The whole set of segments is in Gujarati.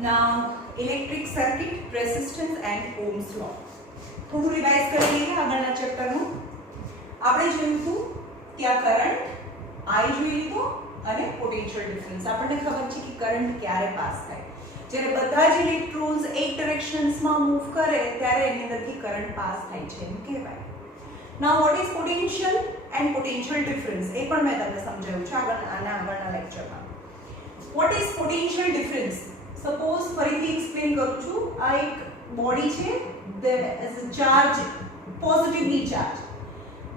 Now, electric circuit, resistance and Ohm's law. થોડું રિવાઇઝ કરી લઈએ આગળના ચેપ્ટરનું. આપણે જોયું હતું ત્યાં કરંટ I જોઈ લીધો અને પોટેન્શિયલ ડિફરન્સ. આપણને ખબર છે કે કરંટ ક્યારે પાસ થાય, જ્યારે બધા જ ઇલેક્ટ્રોન્સ એક ડિરેક્શન્સમાં મૂવ કરે ત્યારે એની અંદરથી કરંટ પાસ થાય છે એમ કહેવાય. Now what is potential and potential difference? એ પણ મેં તમને સમજાવ્યું છે આગળના લેક્ચરમાં. What is potential difference? Suppose ફરીથી એક્સપ્લેન કરું છું. આ એક બોડી છે, there is a charge, positively charged.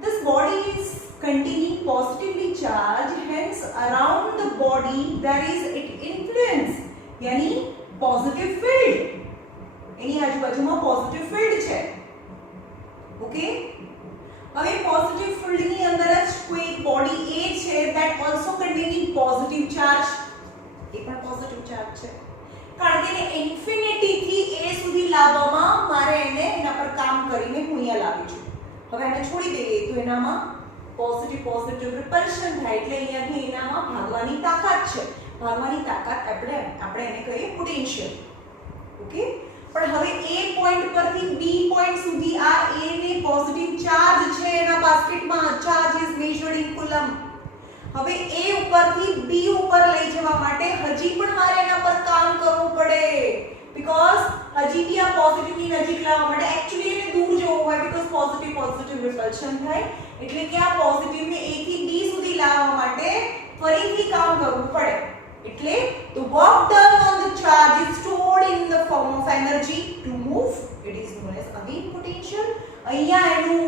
This body is containing positively charged, hence around the body there is it influence, यानी positive field. એની આજુબાજુમાં positive field છે. ઓકે, હવે પોઝિટિવ ફિલ્ડ ની અંદર જ કોઈ એક બોડી A છે that also containing positive charge. એ પણ પોઝિટિવ ચાર્જ છે, કારણ કે એને ઇન્ફિનિટી થી A સુધી લાવવામાં મારે એને એના પર કામ કરીને હું અહીંયા લાવી છું. હવે આને છોડી દઈએ તો એનામાં પોઝિટિવ રિપલ્શન થાય, એટલે અહીંયાથી એનામાં ભાગવાની તાકાત છે. ભાગવાની તાકાત આપણે એને કહીએ પોટેન્શિયલ. ઓકે, પણ હવે A પોઈન્ટ પરથી B પોઈન્ટ સુધી આ A ને પોઝિટિવ ચાર્જ છે એના બાસ્કેટમાં, charge is measured in coulomb. હવે A ઉપરથી B ઉપર લઈ જવા માટે હજી પણ મારે એના પર કામ કરવું પડે, બીકોઝ હજી બી આ પોઝિટિવની નજીક લાવવા માટે એક્ચ્યુઅલી એને દૂર જવું હોય, બીકોઝ પોઝિટિવ રિપલ્શન થાય, એટલે કે આ પોઝિટિવને A થી B સુધી લાવવા માટે ફરીથી કામ કરવું પડે. એટલે the work done on the charge is stored in the form of energy to move. It is known as again potential. અહીંયા એનું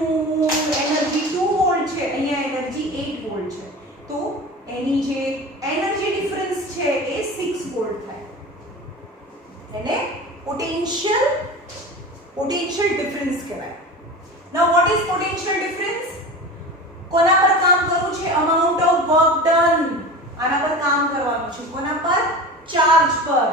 એનર્જી 2 વોલ્ટ છે, અહીંયા એનર્જી 8 વોલ્ટ છે, તો એની જે એનર્જી ડિફરન્સ છે એ 6 વોલ્ટ થાય. એને પોટેન્શિયલ ડિફરન્સ કહેવાય. Now what is potential difference? કોના પર કામ કરવું છે? amount of work done. આના પર કામ કરવાનું છે. કોના પર? ચાર્જ પર.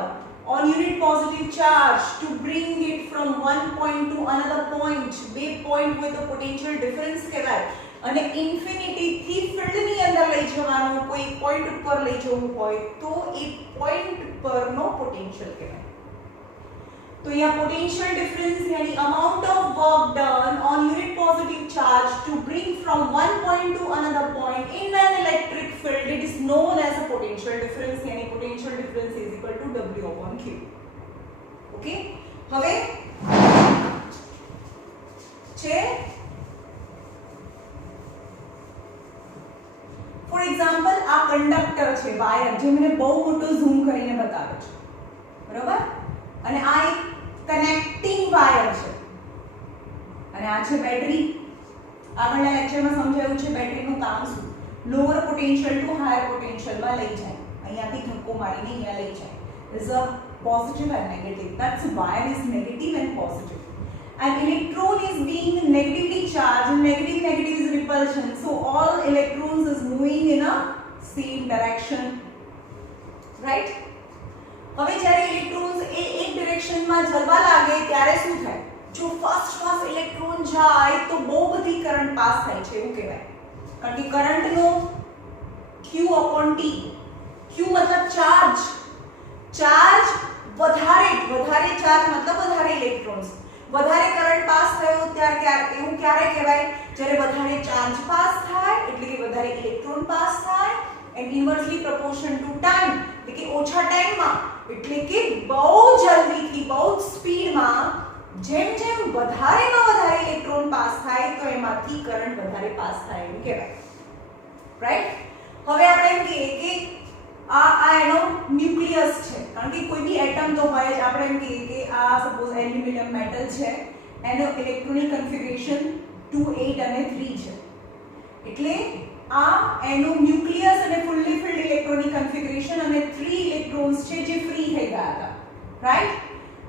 on unit positive charge to bring it from one point to another point. બે પોઈન્ટ હોય તો potential difference કહેવાય. અને ઇન્ફિનિટી થી ફિલ્ડ ની અંદર લઈ જવાનું, કોઈ પોઈન્ટ ઉપર લઈ જવું હોય તો એ પોઈન્ટ પરનો પોટેન્શિયલ કહેવાય. તો અહીંયા પોટેન્શિયલ ડિફરન્સ यानी amount of work done on unit positive charge to bring from one point to another point in an electric field, it is known as a potential difference. यानी potential difference is equal to W upon Q. Okay, હવે છે ફોર એક્ઝામ્પલ આ કંડક્ટર છે, વાયર, જે મને બહુ મોટો ઝૂમ કરીને બતાવે છે, બરાબર? અને આ એક કનેક્ટિંગ વાયર છે, અને આ છે બેટરી. આગળના લેક્ચરમાં સમજાવ્યું છે બેટરીનું કામ શું. લોઅર પોટેન્શિયલ ટુ હાયર પોટેન્શિયલમાં લઈ જાય, અહીંયાથી ધક્કો મારીને અહીંયા લઈ જાય. There's a positive and negative. That's wire is negative and positive. An electron is being negatively charged, and negative is repulsion. So all electrons is moving in a same direction, right? હવે જ્યારે ઇલેક્ટ્રોન્સ એ એક ડિરેક્શનમાં જવા લાગે ત્યારે શું થાય? જો ફર્સ્ટ ઇલેક્ટ્રોન જાય તો બહુ બધી કરંટ પાસ થાય છે એવું કહેવાય, કારણ કે કરંટનો Q upon T. Q મતલબ ચાર્જ. વધારે ચાર્જ મતલબ વધારે ઇલેક્ટ્રોન્સ. વધારે કરંટ પાસ થયો ત્યારે એવું ક્યારે કહેવાય? જ્યારે વધારે ચાર્જ પાસ થાય, એટલે કે વધારે ઇલેક્ટ્રોન પાસ થાય, and inversely proportion to time, એટલે કે ઓછા ટાઈમમાં, એટલે કે બહુ જલ્દીથી, બહુ સ્પીડમાં, જેમ વધારેમાં વધારે ઇલેક્ટ્રોન પાસ થાય તો એમાંથી કરંટ વધારે પાસ થાય એવું કહેવાય, રાઈટ? હવે આપણે એમ કહીએ કે આ એનો ન્યુક્લિયસ છે, કારણ કે કોઈ બી એટમ તો હોય જ. આપણે એમ કહીએ કે આ સપોઝ એલ્યુમિનિયમ મેટલ છે, એનો ઇલેક્ટ્રોનિક કન્ફિગરેશન 2 8 અને 3 છે, એટલે આ એનું ન્યુક્લિયસ અને ફુલ્લી ફિલ્ડ ઇલેક્ટ્રોનિક કન્ફિગરેશન અને 3 ઇલેક્ટ્રોન્સ છે જે ફ્રી થઈ ગયા હતા, રાઈટ?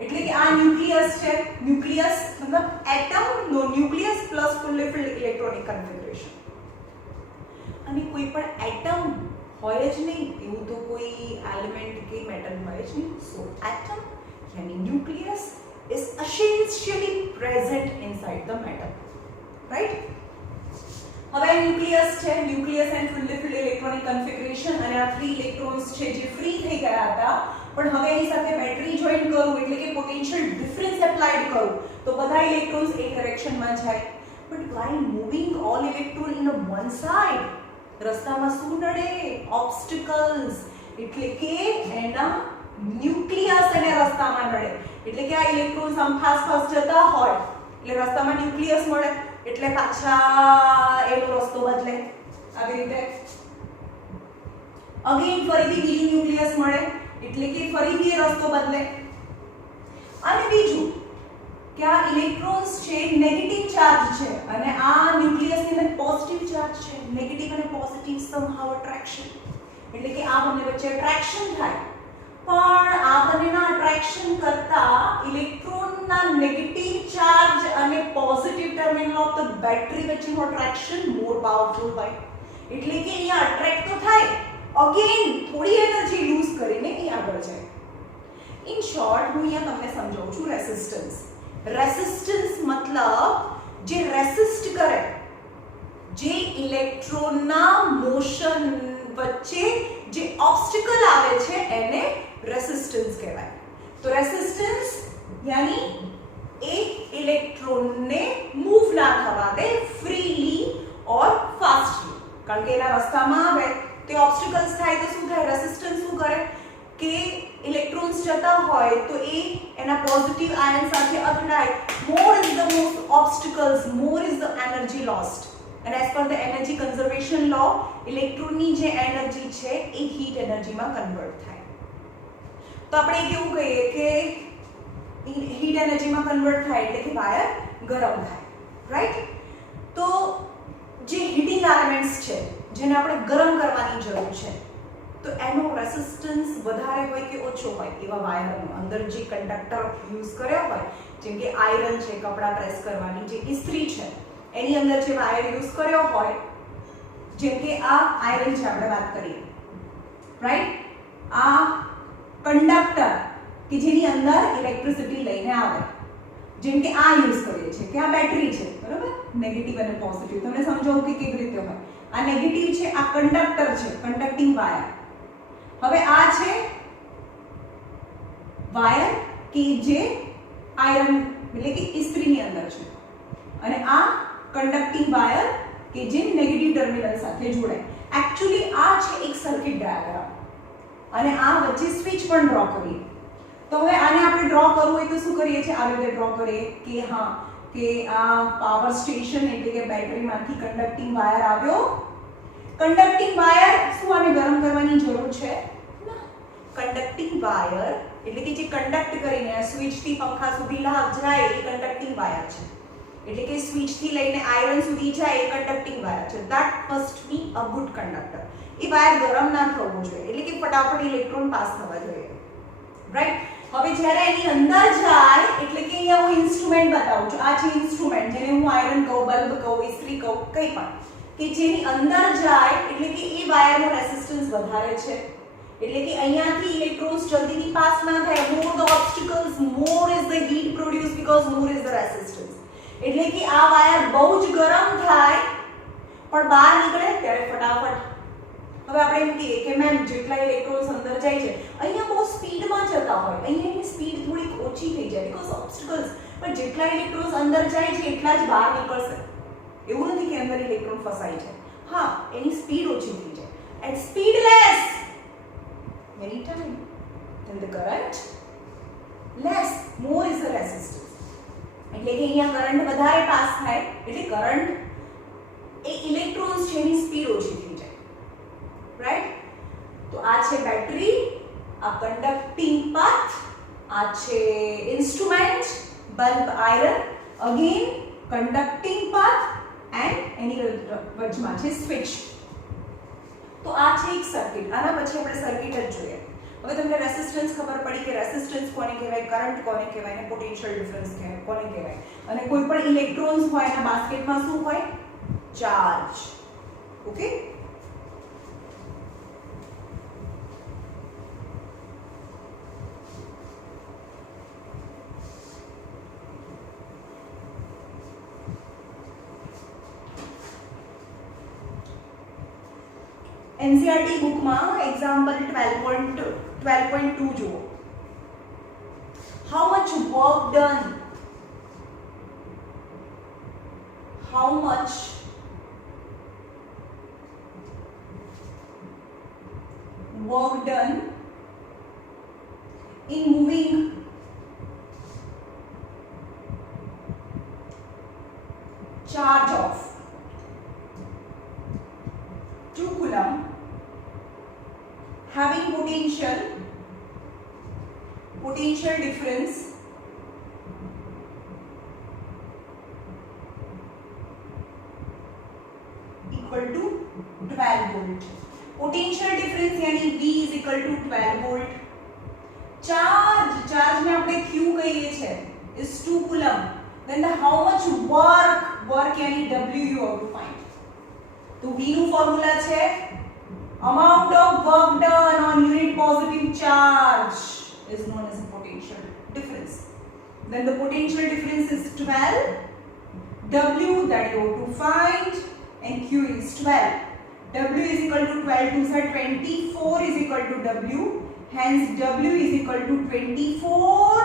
એટલે કે આ ન્યુક્લિયસ છે. ન્યુક્લિયસ મતલબ એટમ નો nucleus plus fully filled electronic configuration. અને કોઈ પણ એટમ હોય જ નહીં એવું તો કોઈ એલિમેન્ટ કે મેટલ હોય જ નહીં. સો એટમ यानी nucleus is essentially present inside the metal, right? હવે ન્યુક્લિયસ છે, nucleus and fully filled electronic configuration, અને આ 3 ઇલેક્ટ્રોન્સ છે જે ફ્રી થઈ ગયા હતા પણ હવે એની સાથે બેટરી જોઈન કરું એટલે કે પોટેન્શિયલ ડિફરન્સ એપ્લાઈડ કરું તો બધા ઇલેક્ટ્રોન્સ એક ડિરેક્શનમાં જાય. But while moving all electron in a one side, રસ્તામાં શું નડે? ઓબ્સ્ટિકલ્સ, એટલે કે એના ન્યુક્લિયસ એને રસ્તામાં નડે. એટલે કે આ ઇલેક્ટ્રોન્સ આમ ફાસ્ટ જતા હોય એટલે રસ્તામાં ન્યુક્લિયસ મળે એટલે પાછા એનો રસ્તો બદલે આવી રીતે. અગેન ફરીથી બીજું ન્યુક્લિયસ મળે એટલે કે ફરીથી એ રસ્તો બદલે. અને બીજું કે આ ઇલેક્ટ્રોન્સ છે નેગેટિવ ચાર્જ છે અને આ ન્યુક્લિયસની અંદર પોઝિટિવ ચાર્જ છે. નેગેટિવ અને પોઝિટિવ સમહાઉ અટ્રેક્શન, એટલે કે આ બંને વચ્ચે અટ્રેક્શન થાય. પણ આ બંનેના અટ્રેક્શન કરતા ઇલેક્ટ્રોનના નેગેટિવ ચાર્જ અને positive terminal of the battery વચ્ચેનું અટ્રેક્શન મોર પાવરફુલ હોય. એટલે કે અહીંયા અટ્રેક્ટ તો થાય, અગેન થોડી એનર્જી લૂઝ કરીને એ આગળ જાય. ઇન શોર્ટ હું અહીંયા તમને સમજાવું છું રેસિસ્ટન્સ. રેસિસ્ટન્સ મતલબ જે રેસિસ્ટ કરે, જે ઇલેક્ટ્રોનના મોશન વચ્ચે જે ઓબ્સ્ટિકલ આવે છે એને રેસિસ્ટન્સ કહેવાય. તો રેસિસ્ટન્સ યાની એક ઇલેક્ટ્રોનને મૂવ ના થવા દે ફ્રીલી ઓર ફાસ્ટલી. કારણ કે એના રસ્તામાં આવે તે ઓબ્સ્ટિકલ્સ થાય તો શું થાય? રેસિસ્ટન્સ શું કરે કે ઇલેક્ટ્રોન્સ જતા હોય તો એ એના પોઝિટિવ આયન સાથે અથડાય. More is the most obstacles, more is the energy lost. And as per the energy conservation law, ઇલેક્ટ્રોનની જે એનર્જી છે એ હીટ એનર્જીમાં કન્વર્ટ થાય. તો આપણે કેવું કહીએ કે હીટ એનર્જીમાં કન્વર્ટ થાય એટલે કે વાયર ગરમ થાય, રાઈટ? તો જે હીટિંગ એલિમેન્ટ્સ છે જેને આપણે ગરમ કરવાની જરૂર છે તો એનો રેસિસ્ટન્સ વધારે હોય કે ઓછો હોય એવા વાયરનો અંદર જે કંડક્ટર યુઝ કર્યા હોય, જેમ કે આયરન છે કપડાં પ્રેસ કરવાની, જે ઇસ્ત્રી છે એની અંદર જે વાયર યુઝ કર્યો હોય, જેમ કે આ આયરન છે આપણે વાત કરીએ, રાઈટ? આ કંડક્ટર કે જેની અંદર ઇલેક્ટ્રિસિટી લઈને આવે, જેમ કે આ યુઝ કરીએ છીએ કે આ બેટરી છે, બરાબર? નેગેટિવ અને પોઝિટિવ તમને સમજાવું કે કેવી રીતે હોય. આ નેગેટિવ છે, આ કંડક્ટર છે, કન્ડક્ટિંગ વાયર. હવે આ છે વાયર કે જે આયરન એટલે કે ઇસ્ત્રીની અંદર છે અને આ કંડક્ટિંગ વાયર કે જે નેગેટિવ ટર્મિનલ સાથે જોડાય. એક્ચ્યુઅલી આ છે એક સર્કિટ ડાયાગ્રામ અને આ વચ્ચે સ્વિચ પણ ડ્રો કરીએ. તો હવે આને આપણે ડ્રો કરવું હોય તો શું કરીએ છીએ? આવી રીતે ડ્રો કરીએ કે હા કે આ પાવર સ્ટેશન એટલે કે બેટરીમાંથી કન્ડક્ટિંગ વાયર આવ્યો. કન્ડક્ટિંગ વાયર શું આને ગરમ કરવાની જરૂર છે? કંડક્ટિંગ વાયર એટલે કે જે કન્ડક્ટ કરીને સ્વિચ થી પંખા સુધી જાય એ કન્ડક્ટિંગ વાયર છે. એટલે કે સ્વિચ થી લઈને આયરન સુધી જાય એ કન્ડક્ટિંગ વાયર છે. That must be a good conductor. A wire ગરમ ના થવું જોઈએ, એટલે કે ફટાફટ ઇલેક્ટ્રોન પાસ થવા જોઈએ, રાઈટ? હવે જ્યારે એની અંદર જાય એટલે કે અહીંયા હું ઇન્સ્ટ્રુમેન્ટ બતાવું છું. આ છે ઇન્સ્ટ્રુમેન્ટ, જેને હું આયરન કહું, બલ્બ કહું, ઇસ્ત્રી કહું, કંઈ પણ, કે જેની અંદર જાય એટલે કે એ વાયરનો રેસિસ્ટન્સ વધારે છે. એટલે કે અહીંયાથી ઇલેક્ટ્રોન્સ જલ્દીથી પાસ ના થાય. More the obstacles, more is the heat produce because more is the resistance. એટલે કે આ વાયર બહુ જ ગરમ થાય પણ બહાર નીકળે ત્યારે ફટાફટ. હવે આપણે એમ કહીએ કે મેમ જેટલા ઇલેક્ટ્રોન્સ અંદર જાય છે અહીંયા બહુ સ્પીડમાં જતા હોય, અહીંયા એની સ્પીડ થોડીક ઓછી થઈ જાય બીકોઝ ઓબ્સ્ટિકલ્સ, પણ જેટલા ઇલેક્ટ્રોન્સ અંદર જાય છે એટલા જ બહાર નીકળશે. એવું નથી કે અંદર ઇલેક્ટ્રોન ફસાય છે, હા એની સ્પીડ ઓછી થઈ જાય. At speed less many time then the current less, more is the resistance. એટલે કે અહીંયા કરંટ વધારે પાસ થાય એટલે કરંટ એ ઇલેક્ટ્રોન્સ છે એની સ્પીડ ઓછી થઈ જાય, રાઈટ? તો આ છે બેટરી, આ કન્ડક્ટિંગ પાથ, આ છે instrument bulb iron, again conducting path and એની વચમાં છે સ્વિચ. તો આ છે એક સર્કિટ. આના પછી આપણે સર્કિટ જ જોઈએ. હવે તમને રેસિસ્ટન્સ ખબર પડી કે રેસિસ્ટન્સ કોને કહેવાય, કરંટ કોને કહેવાય અને પોટેન્શિયલ ડિફરન્સ કોને કહેવાય. અને કોઈ પણ ઇલેક્ટ્રોન્સ હોય એના બાસ્કેટમાં શું હોય? ચાર્જ. ઓકે? NCERT બુકમાં એક્ઝામ્પલ 12.2 12.2 જુઓ. How much work done? How much work done in moving charge of 2 coulomb having potential difference equal to 12 volt. Potential difference यानी V is equal to 12 volt. Charge ने આપણે Q કહીએ છે is 2 coulomb. Then the how much work यानी W you have to find. તો V નું ફોર્મ્યુલા છે amount of work done on unit positive charge is known as potential difference. Then the potential difference is 12. W that you have to find and Q is 12. W is equal to 12 to 24 is equal to W. Hence W is equal to 24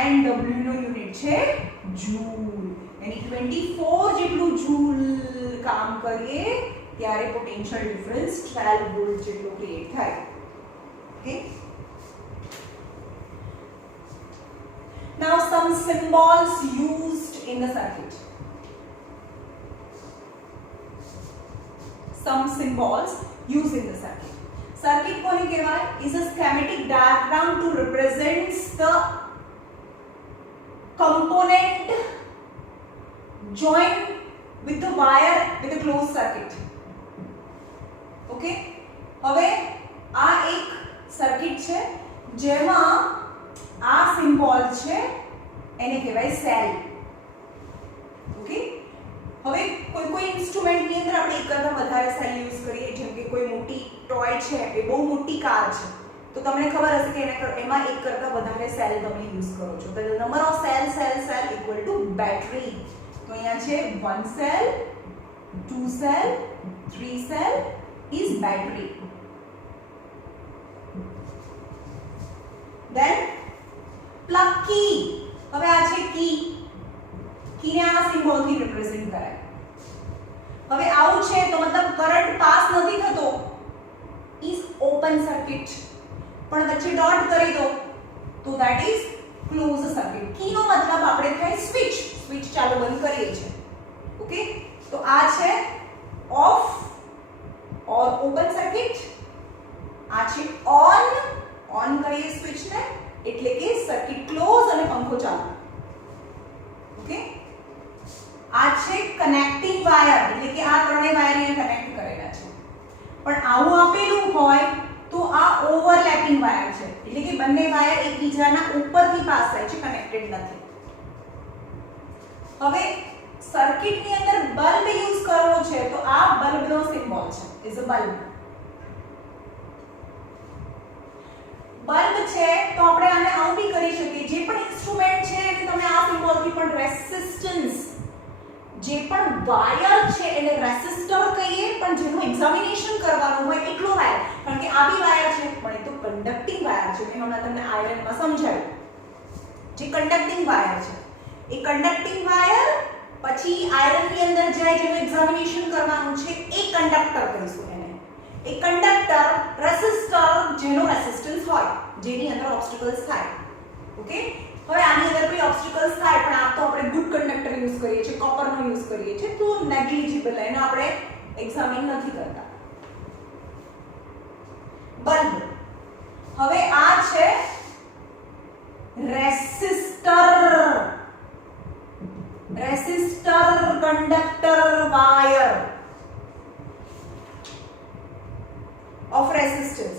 and W નો યુનિટ છે જૂલ. यानी 24 જેટલું જૂલ કામ કરીએ ત્યારે પોટેન્શિયલ ડિફરન્સ 12 વોલ્ટ જેટલો ક્રિએટ થાય. Okay. Now some symbols used in the circuit. Some symbols used in the circuit. Circuit કોને કહેવાય? Is a schematic diagram to represents the component joined with the wire with a closed circuit. Okay? હવે આ એક સર્કિટ છે જેમાં આ સિમ્બોલ છે એને કહેવાય સેલ. ઓકે. હવે કોઈ ઇન્સ્ટ્રુમેન્ટની અંદર આપણે એક કરતા વધારે સેલ યુઝ કરીએ, જેમ કે કોઈ મોટી ટોય છે, એ બહુ મોટી કાર છે, તો તમને ખબર હશે કે એમાં એક કરતા વધારે સેલ તમે યુઝ કરો છો. તો number of cell equal to battery. તો અહીંયા છે 1 cell, 2 cell, 3 cell is battery. Then plug key. હવે આ છે કી. કીને આ સિમ્બોલ થી રિપ્રેઝન્ટ કરાય. હવે આવું છે તો મતલબ કરંટ પાસ નથી થતો, is open circuit. પણ વચ્ચે ડોટ કરી દો તો that is close circuit. કી નો મતલબ આપણે થાય સ્વિચ. સ્વિચ ચાલુ બંધ કરીએ છે. ઓકે. તો આ છે ઓફ or open circuit. આ છે ઓન કરીએ સ્વિચ ને એટલે કે સર્કિટ ક્લોઝ અને પંખો ચાલુ. ઓકે. આ છે કનેક્ટિંગ વાયર એટલે કે આ ત્રણેય વાયર અહીંયા કનેક્ટ કરેલા છે. પણ આવું આપેલું હોય તો આ ઓવરલેપિંગ વાયર છે એટલે કે બંને વાયર એકબીજાના ઉપરથી પાસ થાય છે, કનેક્ટેડ નથી. હવે સર્કિટની અંદર બલ્બ યુઝ કરવો છે તો આ બલ્બનો સિમ્બોલ છે, ઇઝ અ બલ્બ. બલ્બ છે તો આપણે આને આવું બી કરી શકીએ. જે પણ ઇન્સ્ટ્રુમેન્ટ છે એને તમે આ સિમ્બોલથી પણ રેસિસ્ટન્સ, જે પણ વાયર છે એને રેસિસ્ટર કહીએ, પણ જેનું એક્ઝામિનેશન કરવાનું હોય એટલો વાયર, કારણ કે આ બી વાયર છે પણ એ તો કન્ડક્ટિંગ વાયર છે. મેં હમણાં તમને આયરનમાં સમજાવ્યું. જે કન્ડક્ટિંગ વાયર છે એ કન્ડક્ટિંગ વાયર પછી આયરનની અંદર જાય, જેનું એક્ઝામિનેશન કરવાનું છે એ કન્ડક્ટર કહીશું એને. એ કન્ડક્ટર, રેસિસ્ટર જેનો રેસિસ્ટન્સ હોય, જેની અંદર ઓબ્સ્ટેકલ્સ થાય. ઓકે. હવે આની અંદર કોઈ ઓબ્સ્ટેકલ્સ થાય પણ આ તો આપણે ગુડ કન્ડક્ટર યુઝ કરીએ છીએ, કોપરનો યુઝ કરીએ છીએ, તો નેગ્લિજિબલ, એને આપણે એક્ઝામિન નથી કરતા. બલ્બ. હવે આ છે resistor conductor wire of resistance.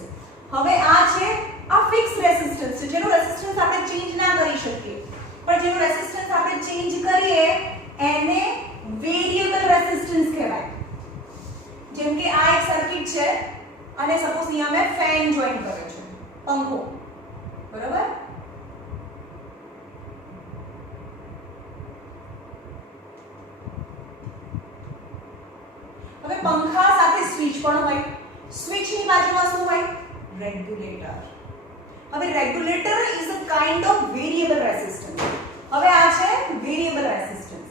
હવે આ છે આ ફિક્સ રેસિસ્ટન્સ છે, જેનો રેસિસ્ટન્સ આપણે ચેન્જ ના કરી શકીએ, પણ જેનો રેસિસ્ટન્સ આપણે ચેન્જ કરીએ એને વેરિયેબલ રેસિસ્ટન્સ કહેવાય. જેમ કે આ એક સર્કિટ છે અને સપોઝ અહીંયા મેં ફેન જોઈન કર્યો છે, પંખો, બરાબર. હવે પંખા સાથે સ્વિચ પણ હોય. સ્વિચની બાજુમાં શું હોય? રેગ્યુલેટર. હવે regulator is a kind of variable resistance. હવે આ છે વેરિએબલ રેઝિસ્ટન્સ.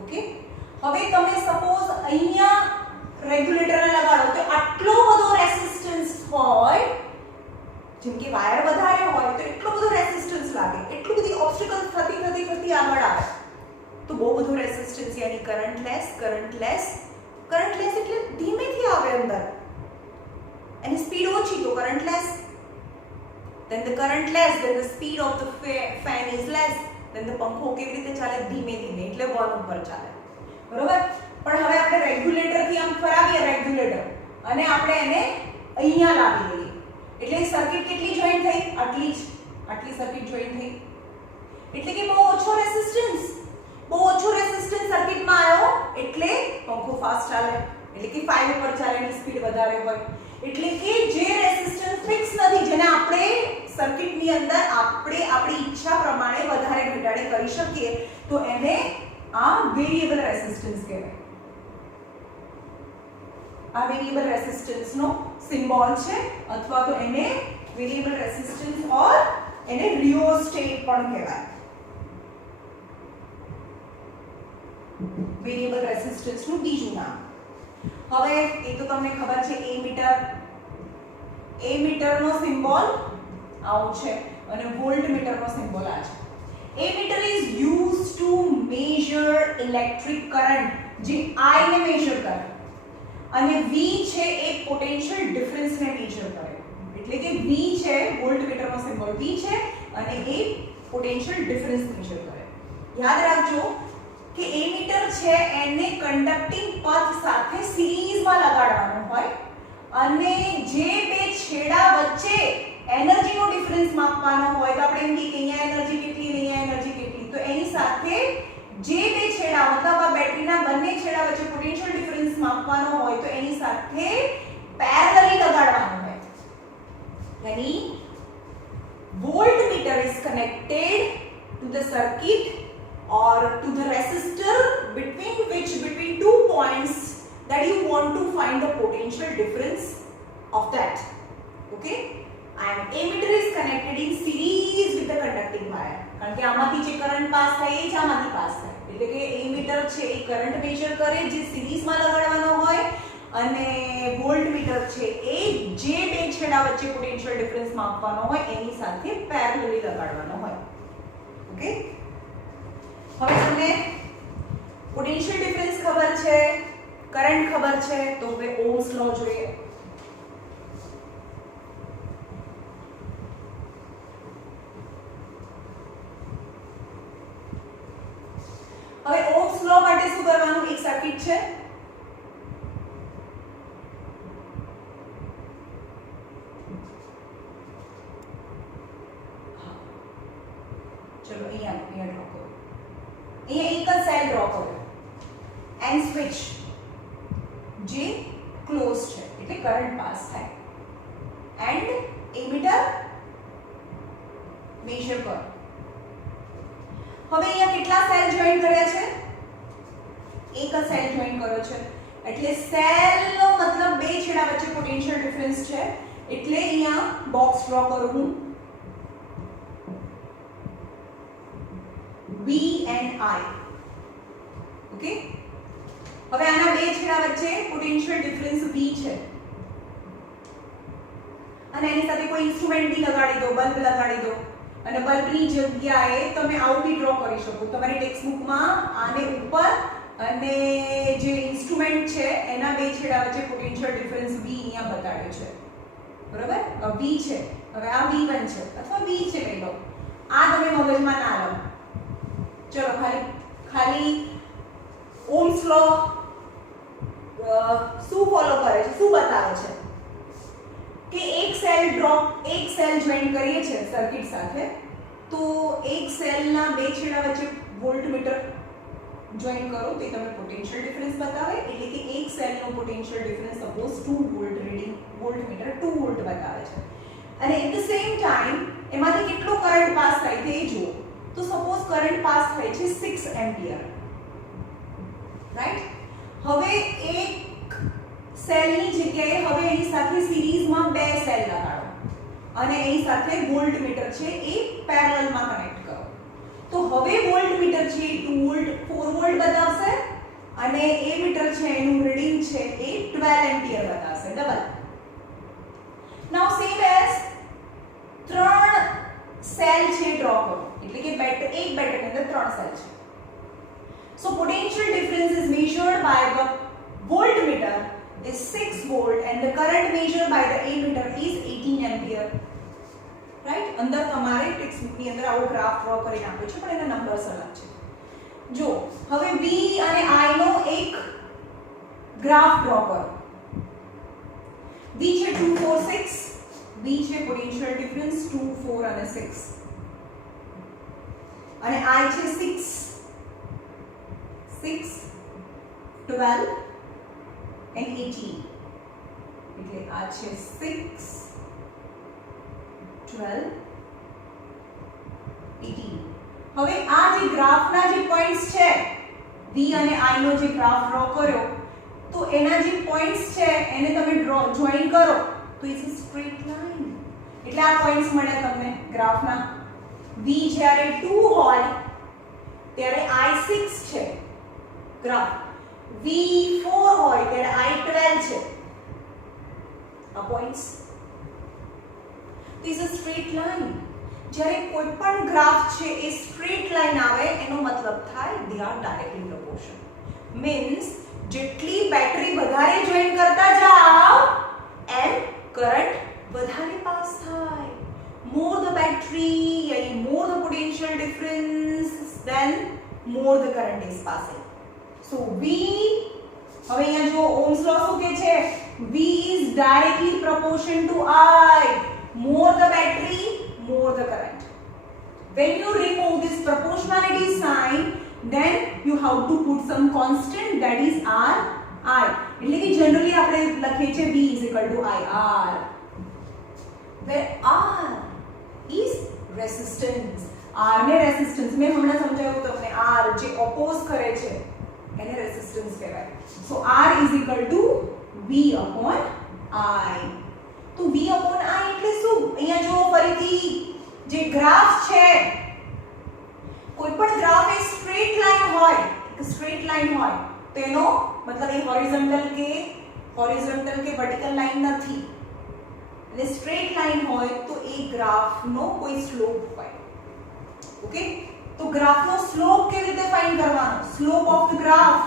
ઓકે, હવે તમે સપોઝ અહીંયા રેગ્યુલેટર લગાડો તો આટલો બધો રેઝિસ્ટન્સ હોય, જેમ કે વાયર વધારે હોય તો એટલો બધો રેઝિસ્ટન્સ લાગે, એટલું બધી ઓબ્સ્ટેકલ થતી આગળ આવે તો બહુ બધો રેઝિસ્ટન્સ યાની કરંટ લેસ એટલે ધીમેથી આવે અંદર, એની સ્પીડ ઓછી તો current less, then the current less, then the speed of the fan is less, then the પંખો કેવી રીતે ચાલે ધીમે એટલે વોલ્યુમ પર ચાલે, બરોબર. પણ હવે આપણે રેગ્યુલેટર થી આમ ફરાવીએ રેગ્યુલેટર અને આપણે એને અહીંયા લાવી દઈએ એટલે સર્કિટ કેટલી જોઈન થઈ, આટલી સર્કિટ જોઈન થઈ એટલે કે બહુ ઓછો રેઝિસ્ટન્સ સર્કિટમાં આવ્યો એટલે પંખો ફાસ્ટ ચાલે, એટલે કે 5 ઉપર ચાલે એની સ્પીડ વધારે હોય, એટલે કે જે રેઝિસ્ટન્સ ફિક્સ નથી, જેને આપણે સર્કિટની અંદર આપણે આપણી ઈચ્છા પ્રમાણે વધારે ઘટાડે કરી શકીએ તો એને આ વેરિએબલ રેઝિસ્ટન્સ કહેવાય. આ વેરિએબલ રેઝિસ્ટન્સનો સિમ્બોલ છે અથવા તો એને વેરિએબલ રેઝિસ્ટન્સ ઓર એને રિયોસ્ટેટ પણ કહેવાય. વેરિએબલ રેઝિસ્ટન્સનું બીજું નામ. હવે એ તો તમને ખબર છે એમીટરનો સિમ્બોલ આવું છે અને વોલ્ટમીટરનો સિમ્બોલ આ છે. Ammeter is used to measure electric current, જે I ને મેઝર કરે, અને V છે એ પોટેન્શિયલ ડિફરન્સ ને મેઝર કરે, એટલે કે V છે વોલ્ટમીટરનો સિમ્બોલ V છે અને એ પોટેન્શિયલ ડિફરન્સ મેઝર કરે. યાદ રાખજો કે એમીટર છે એને કન્ડક્ટિંગ પથ સાથે સિરીઝમાં લગાડવાનું હોય અને જે બે છેડા વચ્ચે એનર્જીનો ડિફરન્સ માપવાનો હોય તો આપણે એમ કહીએ કે અહીંયા એનર્જી કેટલી અને અહીંયા એનર્જી કેટલી, તો એની સાથે જે બે છેડા મતલબ આ બેટરીના બંને છેડા વચ્ચે પોટેન્શિયલ ડિફરન્સ માપવાનો હોય તો એની સાથે પેરેલલી લગાડવાનું હોય. યાની voltmeter is connected to the circuit or to the resistor between two points that you want to find the potential difference of that. Okay, and ammeter is connected in series with the conducting wire. કારણ કે આમાંથી જે કરંટ પાસ થાય એ જ આમાંથી પાસ થાય, એટલે કે એમીટર છે એ કરંટ મેઝર કરે જે સિરીઝમાં લગાડવાનો હોય અને વોલ્ટમીટર છે એ જે બે છેડા વચ્ચે પોટેન્શિયલ ડિફરન્સ માપવાનો હોય એની સાથે પેરેલલી લગાડવાનો હોય. ઓકે, હવે તમને પોટેન્શિયલ ડિફરન્સ ખબર છે, કરંટ ખબર છે, તો હવે ઓહ્મ્સ લો જોઈએ. હવે ઓહ્મ્સ લો માટે શું કરવાનું, એક સર્કિટ છે ચલો અહીંયા ડ્રો કરો, અહીંયા એક જ સેલ ડ્રો કરો એન્ડ સ્વિચ જે ક્લોઝ છે એટલે કરંટ પાસ થાય એન્ડ એમીટર મેઝર કરો. હવે અહીંયા કેટલા સેલ જોઈન કર્યા છે, એક જ સેલ જોઈન કર્યો છે એટલે સેલનો મતલબ બે છેડા વચ્ચે પોટેન્શિયલ ડિફરન્સ છે એટલે અહીંયા બોક્સ ડ્રો કરું હું V and I. ઓકે, હવે આના બે છેડા વચ્ચે પોટેન્શિયલ ડિફરન્સ V છે અને એની સાથે કોઈ ઇન્સ્ટ્રુમેન્ટ બી લગાડી દો, બલ્બ લગાડી દો અને બલ્બની જગ્યાએ તમે આવું બી ડ્રો કરી શકો. તમારી ટેક્સ્ટ બુકમાં આને ઉપર અને જે ઇન્સ્ટ્રુમેન્ટ છે એના બે છેડા વચ્ચે પોટેન્શિયલ ડિફરન્સ V અહીંયા બતાડ્યો છે, બરાબર. V છે, હવે આ V1 છે અથવા V છે લઈ લો, આ તમે મગજમાં ના લો. ચલો ખાલી ઓહ્મ્સ લો શું ફોલો કરે છે, શું બતાવે છે કે એક સેલ જોઈન કરીએ છે સર્કિટ સાથે તો એક સેલના બે છેડા વચ્ચે વોલ્ટમીટર જોઈન કરો તો તમને પોટેન્શિયલ ડિફરન્સ બતાવે, એટલે કે એક સેલનો potential difference suppose 2 volt reading voltmeter 2 volt બતાવે છે અને એટ ધ સેમ ટાઈમ એમાંથી કેટલો કરંટ પાસ થાય તે જુઓ. તો સપોઝ કરંટ પાસ થાય છે 6 એમ્પિયર, રાઈટ. હવે એક સેલની જગ્યાએ હવે એની સાથે સિરીઝમાં બે સેલ લગાડો અને એની સાથે વોલ્ટમીટર છે એ પેરેલલમાં કનેક્ટ કરો. તો હવે વોલ્ટમીટર છે એ 2 વોલ્ટ 4 વોલ્ટ બતાવશે અને એ મીટર છે એનું રીડિંગ છે એ 12 એમ્પિયર બતાવશે. ડબલ. નાઉ સેમ એઝ ત્રણ સેલ છે ડ્રો કરો, એટલે કે એક બેટરીની અંદર ત્રણ સેલ છે. So potential difference is measured by the voltmeter is 6 volt and the current measured by the ammeter is 18 ampere. Right? અંદર તમારે ટેક્સ્ટબુક ની અંદર આવો ગ્રાફ ડ્રો કરીને આપ્યો છે પણ એના નંબર્સ અલગ છે. જો હવે V અને I નો એક ગ્રાફ ડ્રો કરો. V છે 2 4 6, V છે પોટેન્શિયલ ડિફરન્સ 2 4 અને 6 અને I છે 6 12 and 18. એટલે આ છે 6 12 18. હવે આ જે ગ્રાફના જે પોઈન્ટ્સ છે V અને I નો જે ગ્રાફ ડ્રો કર્યો તો એના જે પોઈન્ટ્સ છે એને તમે જોઈન કરો તો ઇટ્સ અ સ્ટ્રેટ લાઈન. એટલે આ પોઈન્ટ્સ મળ્યા તમને ગ્રાફના. V જ્યારે 2 હોય ત્યારે I 6 છે ગ્રાફ, V4 હોય ત્યારે I12 છે. આ points this is straight line. જ્યારે કોઈ પણ ગ્રાફ છે એ સ્ટ્રેટ લાઈન આવે એનો મતલબ થાય they are directly proportional. Means જેટલી બેટરી વધારે જોઈન કરતા જાઓ એમ કરંટ વધારે પાસ થાય. more the battery yani more the potential difference then more the current is passing. So V, હવે અહીંયા જો ઓહ્મ્સ લો શું કહે છે? V is directly proportion to I. More the battery, more the current. When you remove this proportionality sign, then you have to put some constant that is R I. એટલે કે જનરલી આપણે લખીએ છીએ V is equal to I R. Where R is resistance. R ને રેસિસ્ટન્સ મેં હમણાં સમજાવ્યું તમને. R જે ઓપોઝ કરે છે એને રેસિસ્ટન્સ કહેવાય. સો R is equal to V upon I. તો V upon I એટલે શું? અહીંયા જો ફરીથી જે ગ્રાફ છે કોઈ પણ ગ્રાફ એ સ્ટ્રેટ લાઈન હોય, સ્ટ્રેટ લાઈન હોય તો એનો મતલબ એ હોરિઝોન્ટલ કે વર્ટિકલ લાઈન નથી. એટલે સ્ટ્રેટ લાઈન હોય તો એ ગ્રાફનો કોઈ સ્લોપ હોય. ઓકે, તો ગ્રાફનો સ્લોપ કેવી રીતે ફાઇન્ડ કરવાનો? સ્લોપ ઓફ ધ ગ્રાફ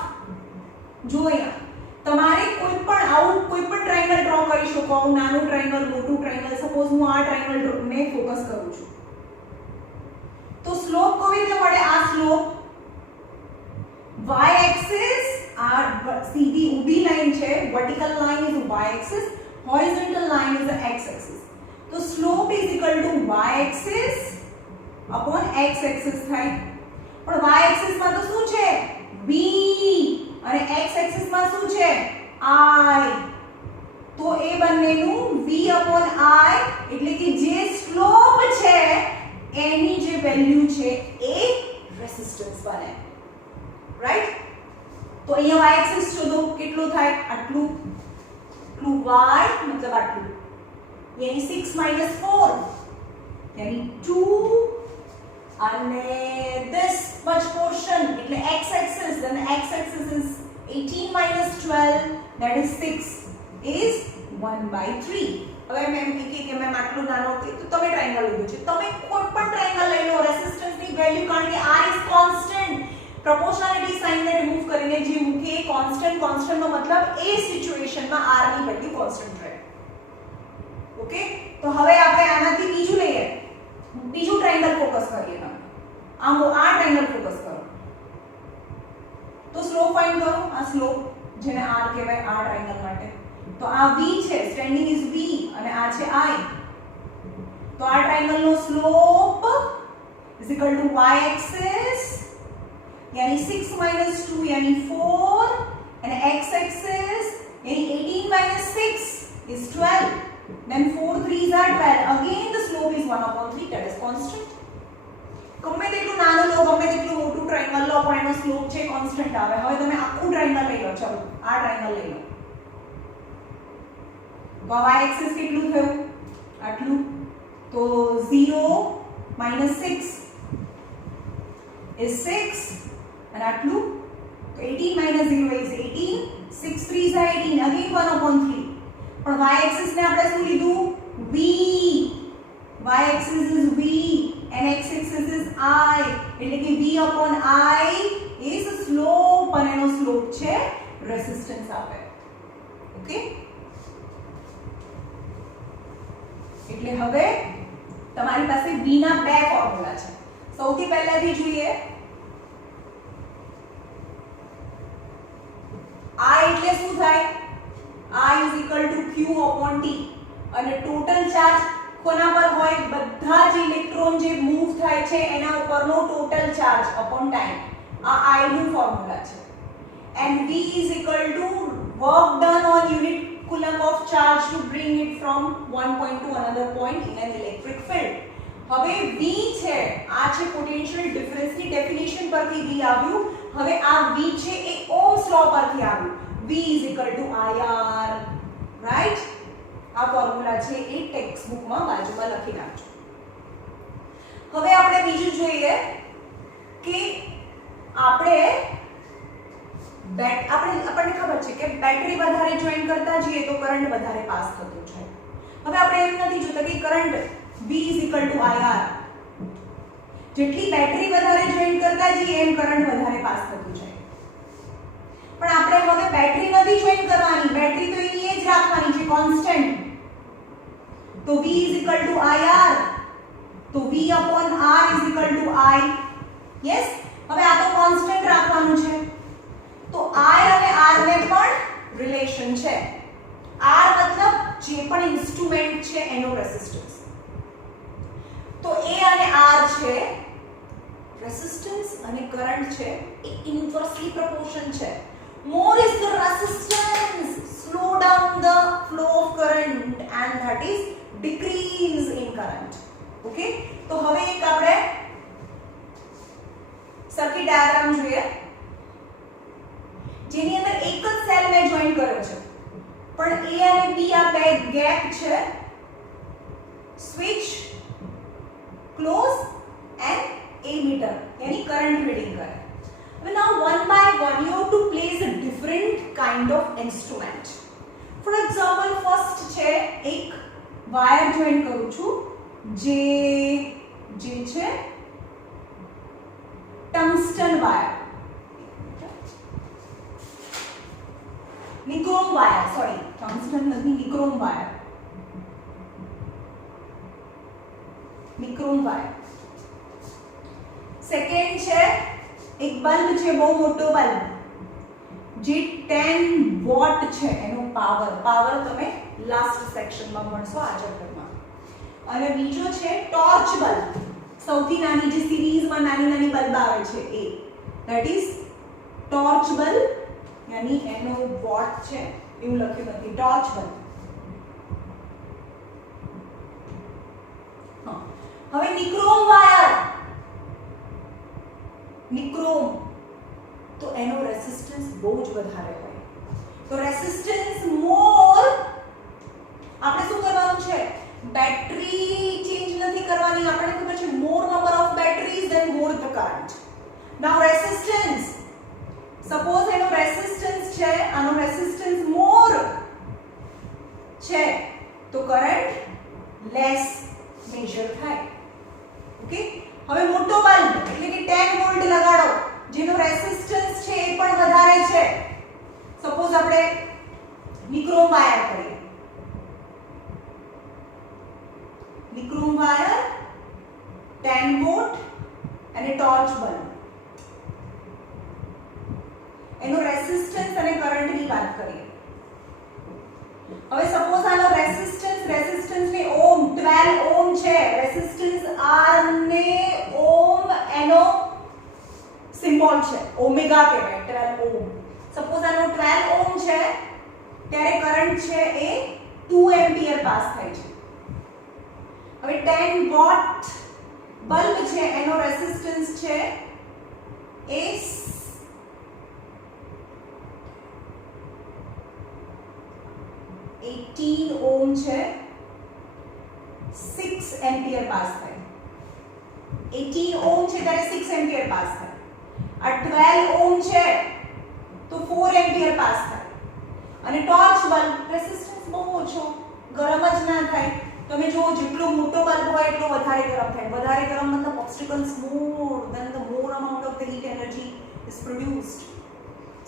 જો અહીંયા તમારે કોઈ પણ ટ્રાયેંગલ ડ્રો કરી શકો. આવું નાનું ટ્રાયેંગલ, મોટું ટ્રાયેંગલ. સપોઝ હું આ ટ્રાયેંગલ ને ફોકસ કરું છું તો સ્લોપ કેવી રીતે મળે? આ સ્લોપ y એક્સિસ, આ સીધી ઊભી લાઈન છે, vertical line is y axis, horizontal line is x axis. તો slope is equal to y axis upon x axis થાય. પણ y એક્સિસ માં તો શું છે? v અને x એક્સિસ માં શું છે? I. તો એ બંનેનું v upon I એટલે કે જે સ્લોપ છે એની જે વેલ્યુ છે એ રેસિસ્ટન્સ બને. રાઈટ? તો અહીંયા y એક્સિસ શોધો કેટલું થાય? આટલું y મતલબ આટલું, यानी 6 - 4 यानी 2 અને this much portion એટલે x axis, then x axis is 18 - 12 that is 6 is 1/3. હવે મેમ કે મેમ આટલું નાનો તો તમે ટ્રાયેંગલ લીધું છે, તમે કોઈ પણ ટ્રાયેંગલ લઈ લો, રેસિસ્ટન્સ ની વેલ્યુ કારણ કે r is constant, પ્રોપોર્શનાલિટી સાઇન ને રિમૂવ કરીને જે મૂકે કોન્સ્ટન્ટ નો મતલબ એ સિચ્યુએશનમાં r ની વેલ્યુ કોન્સ્ટન્ટ રહે. ઓકે, તો હવે આપણે આનાથી બીજું લઈએ, બીજું ટ્રાયેંગલ ફોકસ કરીએ. તમે આ ટ્રાયેંગલ ફોકસ કરો તો સ્લોપ ફાઇન્ડ કરો. આ સ્લોપ જેને r કહેવાય આ ટ્રાયેંગલ માટે, તો આ v છે, સ્ટેન્ડિંગ ઇઝ v અને આ છે I. તો આ ટ્રાયેંગલ નો slope is equal to y axis यानी 6 - 2 यानी 4 and x axis यानी 18 - 6 is 12. Then 4 3s are 12. Again the slope is 1/3, that is constant. ગમે તેટલું નાનું લો ગમે તેટલું મોટું ટ્રાયેંગલ લો પણ એનો સ્લોપ છે કોન્સ્ટન્ટ આવે. હવે તમે આખું ટ્રાયેંગલ લઈ લો. ચલો આ ટ્રાયેંગલ લઈ લો. y એક્સિસ કેટલું થયું? આટલું. તો 0 - 6 is 6 અને આટલું તો 18 - 0 is 18. 6 3 is 18 again 1/3. પણ y એક્સિસ ને આપણે શું લીધું? v. y axis is v and x axis is I. એટલે કે v upon I is slope અને એનો સ્લોપ છે રેઝિસ્ટન્સ આપે. ઓકે, એટલે હવે તમારી પાસે v ના બે ફોર્મ્યુલા છે. સૌથી પહેલાથી જોઈએ I એટલે શું થાય? I is equal to q upon t અને ટોટલ ચાર્જ કોના પર હોય? બધા જ ઇલેક્ટ્રોન જે મૂવ થાય છે એના ઉપરનો ટોટલ ચાર્જ અપોન ટાઈમ. આ I નું ફોર્મ્યુલા છે. and v is equal to work done on unit coulomb of charge to bring it from one point to another point in an electric field. હવે v છે આ છે પોટેન્શિયલ ડિફરન્સ ની ડેફિનેશન પરથી v આવ્યું. હવે આ v છે એ ઓહ્મ્સ લો પરથી આવ્યું. v is equal to IR, right? આ ફોર્મ્યુલા છે એ ટેક્સ્ટ બુકમાં બાજુમાં લખી નાખજો. હવે આપણે બીજું જોઈએ કે આપણને ખબર છે કે બેટરી વધારે જોઈન કરતા જઈએ તો કરંટ વધારે પાસ થતો છે. હવે આપણે એમ નથી જોતા કે current v is equal to IR. જેટલી બેટરી વધારે જોઈન કરતા જઈએ એમ કરંટ વધારે પાસ થતું છે. પણ આપણે હવે બેટરી નથી જોઈન કરવાની, બેટરી તો એની જ રાખવાની છે કોન્સ્ટન્ટ. તો v is equal to IR. તો v upon R is equal to I. yes, હવે આ તો કોન્સ્ટન્ટ રાખવાનું છે. તો I અને R ને પણ રિલેશન છે. R મતલબ જે પણ ઇન્સ્ટ્રુમેન્ટ છે એનો રેઝિસ્ટન્સ. તો A અને R છે રેઝિસ્ટન્સ અને કરંટ છે એ ઇન્વર્સલી પ્રોપોર્શન છે. more is the resistance, slow down the flow of current and that is decrease in current. okay, તો હવે એક આપણે સર્કિટ ડાયાગ્રામ જોઈએ જેની અંદર એક જ સેલ મેં જોઈન કર્યો છે પણ A અને B આ બે ગેપ છે. સ્વિચ ક્લોઝ એન્ડ એમીટર यानी કરંટ રીડિંગ કરે. now one by one you have to place a different kind of instrument. for example first છે એક વાયર જોઈન કરું છું જે છે tungsten wire, nichrome wire, sorry tungsten નથી, nichrome wire, nichrome wire. Second છે એક બલ્બ છે બહુ મોટો બલ્બ જે 10 વોટ છે એનો પાવર તમે લાસ્ટ સેક્શનમાં ભણશો આ ચેપ્ટરમાં. અને બીજો છે ટોર્ચ બલ્બ, સૌથી નાની જે સિરીઝમાં નાની બલ્બ આવે છે એ, ધેટ ઇઝ ટોર્ચ બલ્બ, यानी એનો વોટ છે એવું લખ્યું નથી, ટોર્ચ બલ્બ. હવે નિક્રોમ વાયર, નિક્રોમ તો એનો રેઝિસ્ટન્સ બહુ જ વધારે હોય. તો રેઝિસ્ટન્સ મોર આપણે શું કરવાનું છે? બેટરી ચેન્જ નથી કરવાની. આપણે ખબર છે more number of batteries then more the current. Now resistance, suppose એનો રેઝિસ્ટન્સ છે, આનો રેઝિસ્ટન્સ મોર છે તો કરંટ લેસ મેજર થાય. ઓકે, હવે મોટો બલ્બ એટલે કે 10 વોલ્ટ લગાડો જેનો રેઝિસ્ટન્સ છે એ પણ વધારે છે. સપોઝ આપણે નિક્રોમ વાયર કરીએ, નિક્રોમ વાયર 10 વોટ અને ટોર્ચ બલ્બ, એનો રેઝિસ્ટન્સ અને કરંટની વાત કરીએ. હવે સપોઝ આનો રેઝિસ્ટન્સ ને ઓમ 12 ઓમ છે, રેઝિસ્ટન્સ R ને ઓમ એનો સિમ્બોલ છે, ઓમેગા કહેવાય, 12 ઓમ. સપોઝ આનો 12 ઓમ છે ત્યારે કરંટ છે એ 2 એમ્પિયર પાસ થાય છે. હવે 10 વોટ બલ્બ છે એનો રેઝિસ્ટન્સ છે એ 18 ઓહમ છે, 6 એમ્પિયર પાસ થાય. 18 ઓહમ છે ત્યારે 6 એમ્પિયર પાસ થાય. આ 12 ઓહમ છે તો 4 એમ્પિયર પાસ થાય. અને ટોર્ચ બલ્બ રેઝિસ્ટન્સ બહુ ઓછો, ગરમ જ ના થાય. તમે જો જેટલો મોટો બલ્બ હોય એટલો વધારે ગરમ થાય. વધારે ગરમ મતલબ obstacles more than the more amount of the heat energy is produced.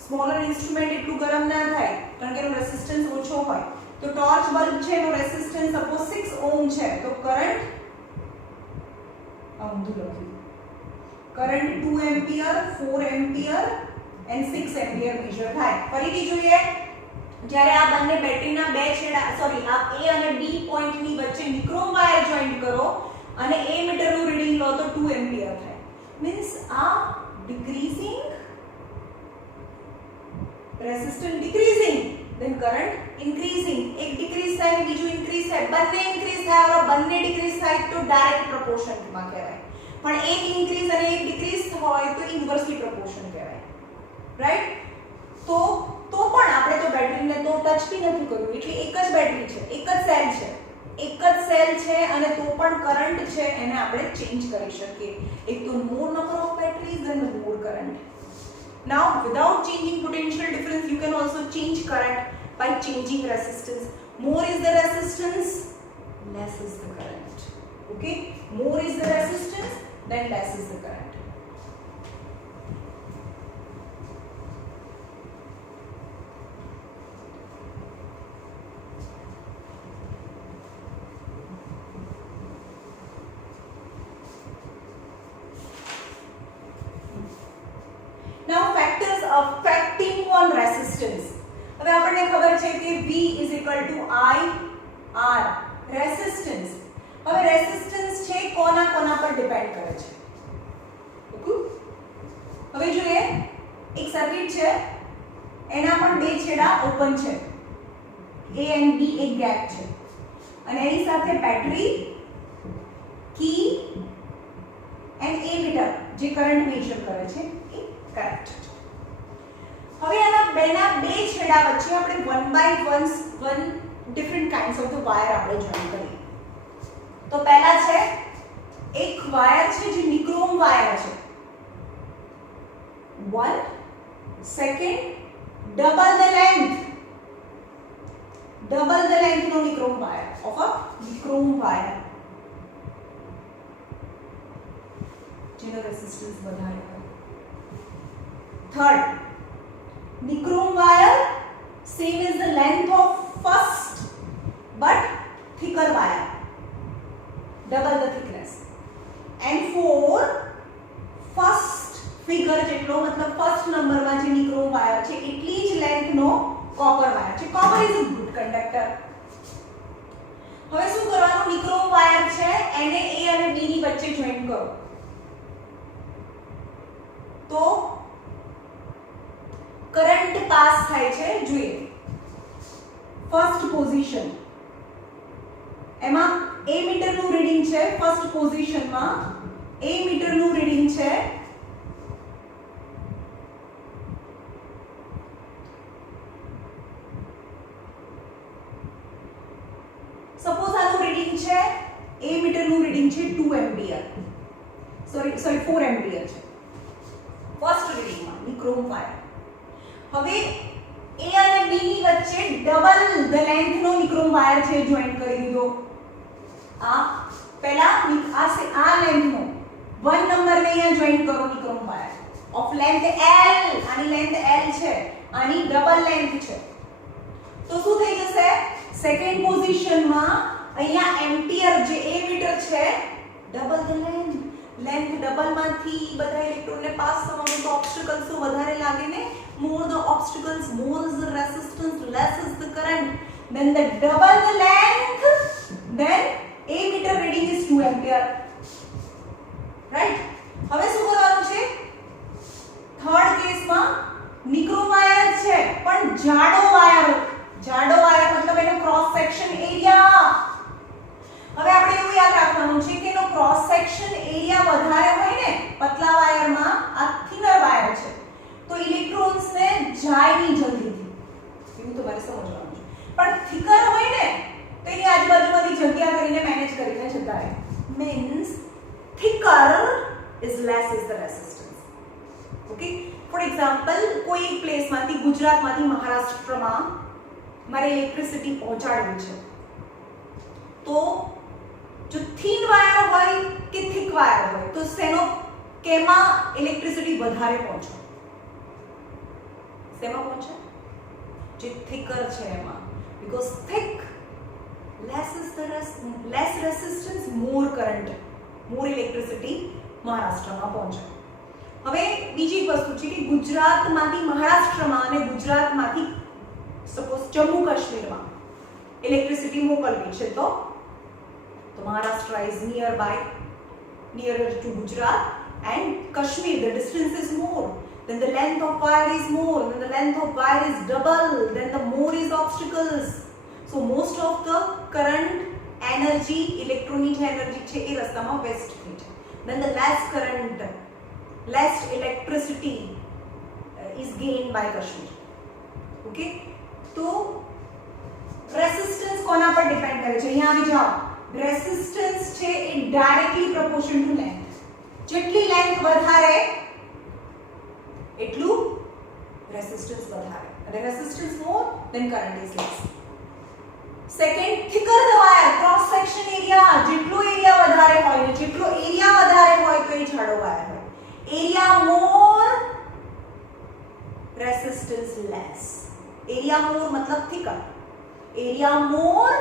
Smaller instrument એટલું ગરમ ના થાય કારણ કે એનો રેઝિસ્ટન્સ ઓછો હોય. તો ટોર્ચ બલ્બ છે એનો રેઝિસ્ટન્સ સપોઝ 6 ઓહમ છે તો કરંટ ઊંધું લખ્યું, current 2 ampere, 4 ampere and 6 ampere major થાય. ફરીથી જોઈએ, જ્યારે આ બંને બેટરીના બે છેડા સોરી આ A અને B પોઈન્ટની વચ્ચે નિક્રોમ વાયર જોઈન્ટ કરો અને A મીટરનું રીડિંગ લો તો 2 એમ્પિયર થાય. મીન્સ આ ડિક્રીઝિંગ રેઝિસ્ટન્સ ડિક્રીઝિંગ then current increasing. એક ડિક્રીઝ થાય ને બીજું ઇન્ક્રીઝ થાય, બંને ઇન્ક્રીઝ થાય અને બંને ડિક્રીઝ થાય તો ડાયરેક્ટ પ્રોપોર્શન માં કહેવાય. પણ એક ઇન્ક્રીઝ અને એક ડિક્રીઝ હોય તો ઇન્વર્સલી પ્રોપોર્શન કહેવાય. રાઈટ? તો પણ આપણે તો બેટરીને તો ટચ બી નથી કર્યું, એટલે એક જ બેટરી છે, એક જ સેલ છે અને તો પણ કરંટ છે એને આપણે ચેન્જ કરી શકીએ. એક તો more number of batteries then the more current. Now without changing potential difference you can also change current by changing resistance. More is the resistance, less is the current. Okay, more is the resistance then less is the current. Now factors affecting on resistance. હવે આપણને ખબર છે કે V is equal to I R resistance. હવે રેઝિસ્ટન્સ છે કોના પર ડિપેન્ડ કરે છે? ઓકે, હવે જોઈએ એક સર્કિટ છે એના પણ બે છેડા ઓપન છે, A and B એક ગેપ છે અને એની સાથે battery, key and A meter જે કરંટ મેજર કરે છે એ કરંટ. હવે આના બેના બે છેડા વચ્ચે આપણે 1 by 1 different kinds of the wire આપણે જોઈન કરીએ. તો પહેલા છે એક વાયર છે જે નિક્રોમ વાયર છે. 1 સેકન્ડ ડબલ ધ લેન્થ નો nichrome wire of a nichrome wire જેનો રેઝિસ્ટન્સ વધારે હોય. Third, nichrome wire same as the length of first but thicker wire, double the thickness. And four, first figure જેટલો મતલબ first number માં જે nichrome wire છે એટલી જ length નો copper wire છે. Copper is a good conductor. હવે શું કરવાનું? nichrome wire છે એને A અને B ની વચ્ચે જોઈન કરો તો કરંટ પાસ થાય છે. જોઈએ ફર્સ્ટ પોઝિશન એમાં A મીટર નું રીડિંગ છે. ફર્સ્ટ પોઝિશનમાં A મીટર નું રીડિંગ છે સપોઝ આનું રીડિંગ છે A મીટર નું રીડિંગ છે 2 એમ્પિયર સોરી 4 એમ્પિયર છે ફર્સ્ટ રીડિંગમાં નિક્રોમ વાયર. હવે A અને B ની વચ્ચે ડબલ ધ લેન્થ નો નિક્રોમ વાયર છે જોઈન કરી દીધો. આ પહેલા આ લેન્થ નો 1 નંબર ને અહીંયા જોઈન કરો nichrome wire of length L. આની લેન્થ L છે, આની ડબલ લેન્થ છે તો શું થઈ જશે? સેકન્ડ પોઝિશનમાં અહીંયા એમ્પિયર જે A મીટર છે ડબલ ધ લેન્થ ડબલ માંથી બધા ઇલેક્ટ્રોનને પાસ થવાનું તો ઓબ્સ્ટેકલ્સ તો વધારે લાગે ને. more the obstacles, more is the resistance, less is the current. Then the double the length, then A meter reading is 2 ampere. Right? હવે શું કરવાનું છે? થર્ડ કેસમાં નિક્રોમ વાયર છે પણ જાડો વાયર મતલબ એનો ક્રોસ સેક્શન એરિયા. હવે આપણે એવું યાદ રાખવાનું છે કે એનો ક્રોસ સેક્શન એરિયા જગ્યા કરીને મેનેજ કરીને જતા રહે. Means thicker is less is the resistance. Okay, for example કોઈ એક પ્લેસમાંથી ગુજરાતમાંથી મહારાષ્ટ્રમાં મારે ઇલેક્ટ્રિસિટી પહોંચાડવી છે, તો જો થિન વાયર હોય કે થિક વાયર હોય તો શેનો કેમાં ઇલેક્ટ્રિસિટી વધારે પહોંચે? શેમાં પહોંચે? જે થિકર છે એમાં. Because thick less is the less resistance, more current, more electricity મહારાષ્ટ્રમાં પહોંચે. હવે બીજી એક વસ્તુ છે કે ગુજરાતમાંથી મહારાષ્ટ્રમાં અને ગુજરાતમાંથી સપોઝ જમ્મુ કાશ્મીરમાં ઇલેક્ટ્રિસિટી મોકલવી છે, તો Maharashtra is nearer to Gujarat, and Kashmir, the distance is more, then the length of wire is more, then the length of wire is double, then the more is obstacles. So most of the current energy, electronic energy છે એ રસ્તામાં વેસ્ટ થઈ છે. Then the less current, less electricity is gained by Kashmir. Okay, તો રેસિસ્ટન્સ કોના પર ડિપેન્ડ કરે છે? અહીંયા આવી જાઓ. રેસિસ્ટન્સ છે એ ડાયરેક્ટલી પ્રોપોર્શન ટુ લેન્થ. જેટલી લેન્થ વધારે એટલું રેસિસ્ટન્સ વધારે, અને resistance more than current is less. Second, thicker the wire, cross section area, જેટલો એરિયા વધારે હોય ને જેટલો એરિયા વધારે હોય તો એ જાડો વાયર હોય. એરિયા મોર, રેસિસ્ટન્સ લેસ. એરિયા મોર મતલબ થિકર, area more,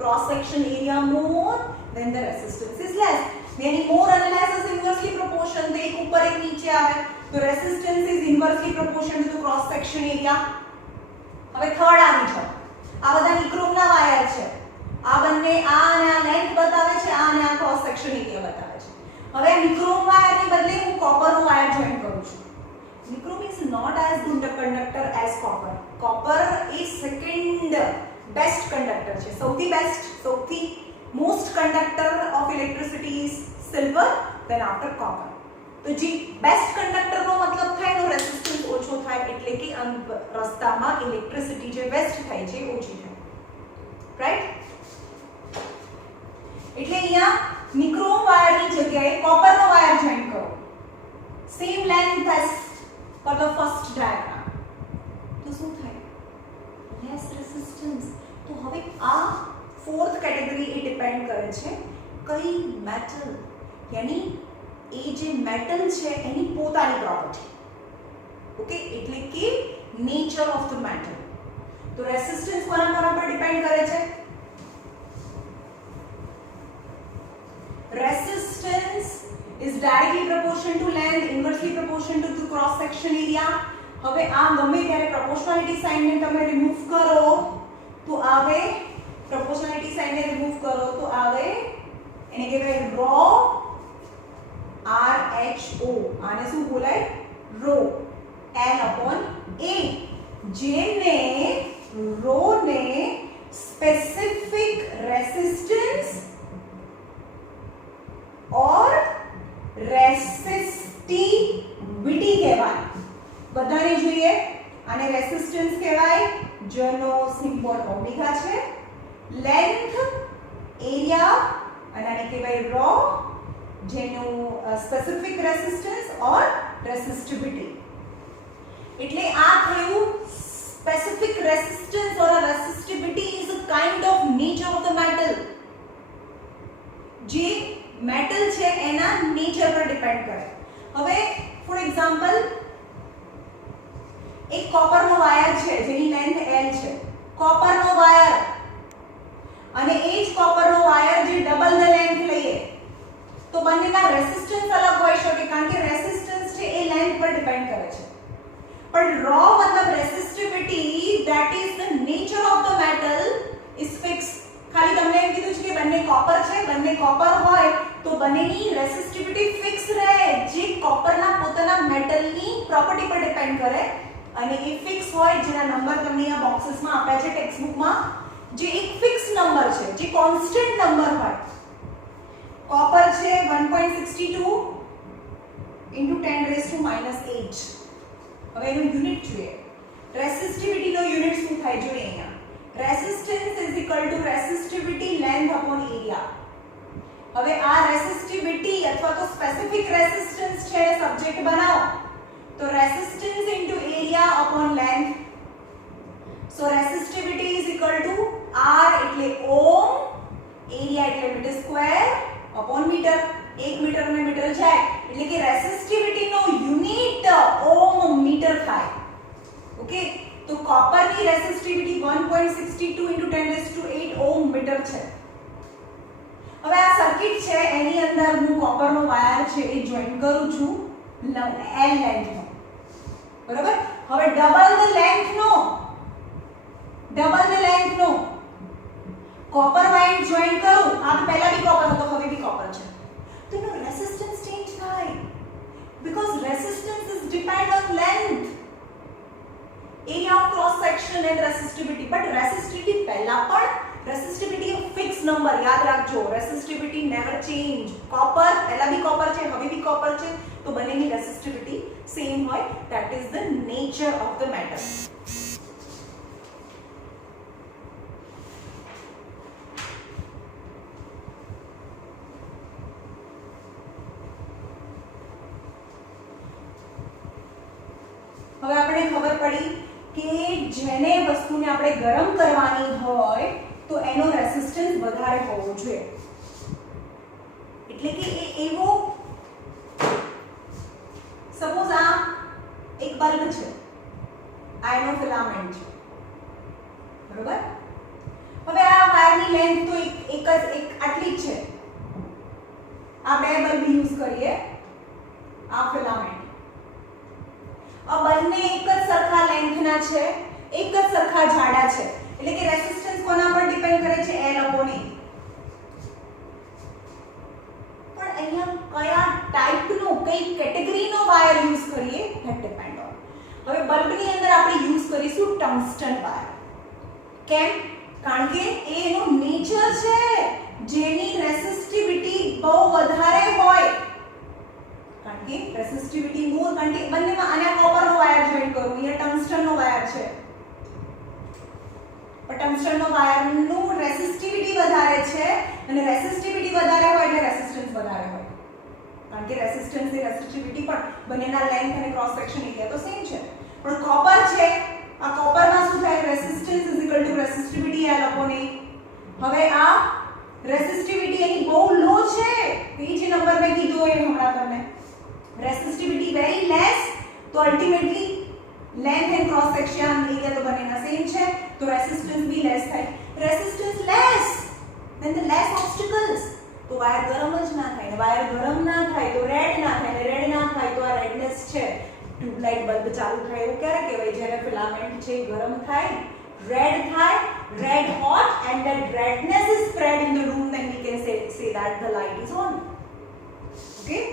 cross section area more, then the resistance is less. Meaning more and less is inversely proportion. तो एक ऊपर एक नीचे आवे तो resistance is inversely proportional to the cross section area. હવે થર્ડ આવી છે. આ બધા નિક્રોમના વાયર છે. આ બંને આ અને આ લેન્થ બતાવે છે, આ અને આ ક્રોસ સેક્શન એરિયા બતાવે છે. હવે નિક્રોમ વાયરની બદલે હું કોપરનો વાયર જોઈન કરું છું. Nichrome is not as good a conductor as copper. Copper is second best conductor છે. સૌથી બેસ્ટ, સૌથી most conductor of electricity is silver, then after copper. તો જે બેસ્ટ કંડક્ટર નો મતલબ થાય એનો રેસિસ્ટન્સ ઓછો થાય, એટલે કે રસ્તામાં ઇલેક્ટ્રિસિટી જે વેસ્ટ થાય છે ઓછી થાય. રાઈટ? એટલે અહીંયા નિક્રોમ વાયરની જગ્યાએ કોપરનો વાયર જોઈન કરો. Same length as for the first diagram. તો શું થાય? Less resistance. તો હવે આ ફોર્થ કેટેગરી એ ડિપેન્ડ કરે છે કઈ મેટલ, યાની એ જે મેટલ છે એની પોતાની પ્રોપર્ટી. ઓકે, એટલે કે નેચર ઓફ ધ મેટલ. તો રેસિસ્ટન્સ કોના પર ડિપેન્ડ કરે છે? Resistance is directly proportional to length, inversely proportional to the cross section area. હવે આ ગમે ત્યારે પ્રોપોર્શનાલિટી સાઇનને તમે રિમૂવ કરો તો આવે, પ્રોપોર્શનાલિટી સાઇનને રિમૂવ કરો તો આવે, એને કહેવાય રો RHO. આને શું બોલાય? Row N/A. જેને રો ને સ્પેસિફિક રેસિસ્ટન્સ ઓર રેસિસ્ટિવિટી કહેવાય. બધાને જોઈએ. આને રેસિસ્ટન્સ કહેવાય, જેનો સિમ્બોલ ઓમેગા છે. લેન્થ, એરિયા, અને આને કહેવાય રો, જેનું સ્પેસિફિક રેસિસ્ટન્સ ઓર રેસિસ્ટિવિટી. એટલે આ થયું specific resistance or resistivity is a kind of nature of the metal. જે મેટલ છે એના નેચર પર ડિપેન્ડ કરે. હવે ફોર એક્ઝામ્પલ એક કોપરનો વાયર છે જેની લેન્થ L છે. કોપરનો વાયર અને એ જ કોપરનો વાયર જે ડબલ ધ લેન્થ લઈએ તો બંનેના રેસિસ્ટન્સ અલગ હોઈ શકે, કારણ કે રેસિસ્ટન્સ છે એ લેન્થ પર ડિપેન્ડ કરે છે. પણ રો મતલબ resistivity, that is the nature of the metal is fix. ખાલી તમને એમ કીધું છે કે બંને કોપર છે, બંને કોપર હોય તો બંનેની રેસિસ્ટિવિટી ફિક્સ રહે, જે કોપરના પોતાના મેટલની પ્રોપર્ટી પર ડિપેન્ડ કરે. અને એ ફિક્સ હોય, જેના નંબર તમને આ બોક્સેસમાં આપ્યા છે ટેક્સ્ટ બુકમાં, જે એક ફિક્સ નંબર છે, જે કોન્સ્ટન્ટ નંબર હોય. કોપર છે 1.62 into 10⁻⁻8. હવે એનું યુનિટ જોઈએ. રેસિસ્ટિવિટીનો યુનિટ શું થાય જોઈએ અહીંયા? Resistance is equal to resistivity length upon area. હવે આ રેસિસ્ટિવિટી અથવા તો સ્પેસિફિક રેસિસ્ટન્સ છે સબ્જેક્ટ બનાવો તો resistance into area upon length. So resistivity is equal to r એટલે ઓમ, એરિયા એટલે metre square upon metre. 1 metre ને મીટર જાય એટલે કે રેસિસ્ટિવિટી નો યુનિટ ઓમ મીટર થાય. ઓકે, તો કોપર ની રેસિસ્ટિવિટી 1.62 * 10⁸ ઓમ મીટર છે. હવે આ સર્કિટ છે એની અંદર હું કોપરનો વાયર છે એ જોઈન કરું છું L લેન્થ નો. બરાબર, હવે ડબલ ધ લેન્થ નો કોપર વાયર જોઈન કરું. આ પહેલા બી કોપર હતો, હવે બી કોપર છે, તો એનો રેસિસ્ટન્સ ચેન્જ થાય because resistance is depend on length, area of cross section and resistivity. but resistivity પહેલા પણ resistivity a fixed number, યાદ રાખજો. resistivity never change. copper પહેલા બી કોપર છે, હવે બી કોપર છે, તો બંનેની resistivity same હોય. that is the nature of the matter. હવે આપણે ખબર પડી કે જેને વસ્તુને આપણે ગરમ કરવાની હોય તો એનો રેસિસ્ટન્સ વધારે હોવો જોઈએ. એટલે કે એવો સપોઝ આ એક બલ્બ છે, આ એનો ફિલામેન્ટ છે, બરોબર. હવે આ વાયરની લેન્થ તો એક આટલી જ છે. આ બે બલ્બ યુઝ કરીએ, આ ફિલામેન્ટ. આ બંને એક જ સરખા લેન્થના છે, એક જ સરખા જાડા છે, એટલે કે રેસિસ્ટન્સ કોના પર ડિપેન્ડ કરે છે? L upon A. પણ અહીંયા કયા ટાઈપનો, કઈ કેટેગરીનો વાયર યુઝ કરીએ ધેટ ડિપેન્ડ ઓન. હવે બલ્બની અંદર આપણે યુઝ કરીશું ટંગસ્ટન વાયર. કેમ? કારણ કે એનો નેચર છે જેની રેસિસ્ટિવિટી બહુ વધારે હોય. કારણ કે રેસિસ્ટિવિટી મોર, કારણ કે બંનેમાં આને કોપરનો વાયર જોઈન કરું, અહીંયા ટંગસ્ટનનો વાયર છે, પણ ટંગસ્ટનનો વાયરનું રેસિસ્ટિવિટી વધારે છે અને રેસિસ્ટિવિટી વધારે હોય એટલે રેસિસ્ટન્સ વધારે હોય. કારણ કે રેસિસ્ટન્સ ની રેસિસ્ટિવિટી પણ બંનેના લેન્થ અને ક્રોસ સેક્શન એરિયા તો સેમ છે. પણ કોપર છે, આ કોપરમાં શું થાય? Resistance is equal to resistivity L upon A. હવે આ રેસિસ્ટિવિટી એની બહુ લો છે, એ જે નંબર મેં કીધો એ હમણાં તમને. resistivity very less, તો ultimately length and cross section area તો બંનેના સેમ છે, તો resistance भी less થાય. resistance less, then the less obstacles, તો વાયર ગરમ જ ના થાય. વાયર ગરમ ના થાય તો રેડ ના થાય, રેડ ના થાય તો આ રેડનેસ છે. ટ્યુબલાઇટ બલ્બ ચાલુ થાય એવું ક્યારે કહેવાય? જ્યારે ફિલામેન્ટ છે ગરમ થાય, રેડ થાય, red hot, and that redness is spread in the room, then we can say that the light is on. Okay.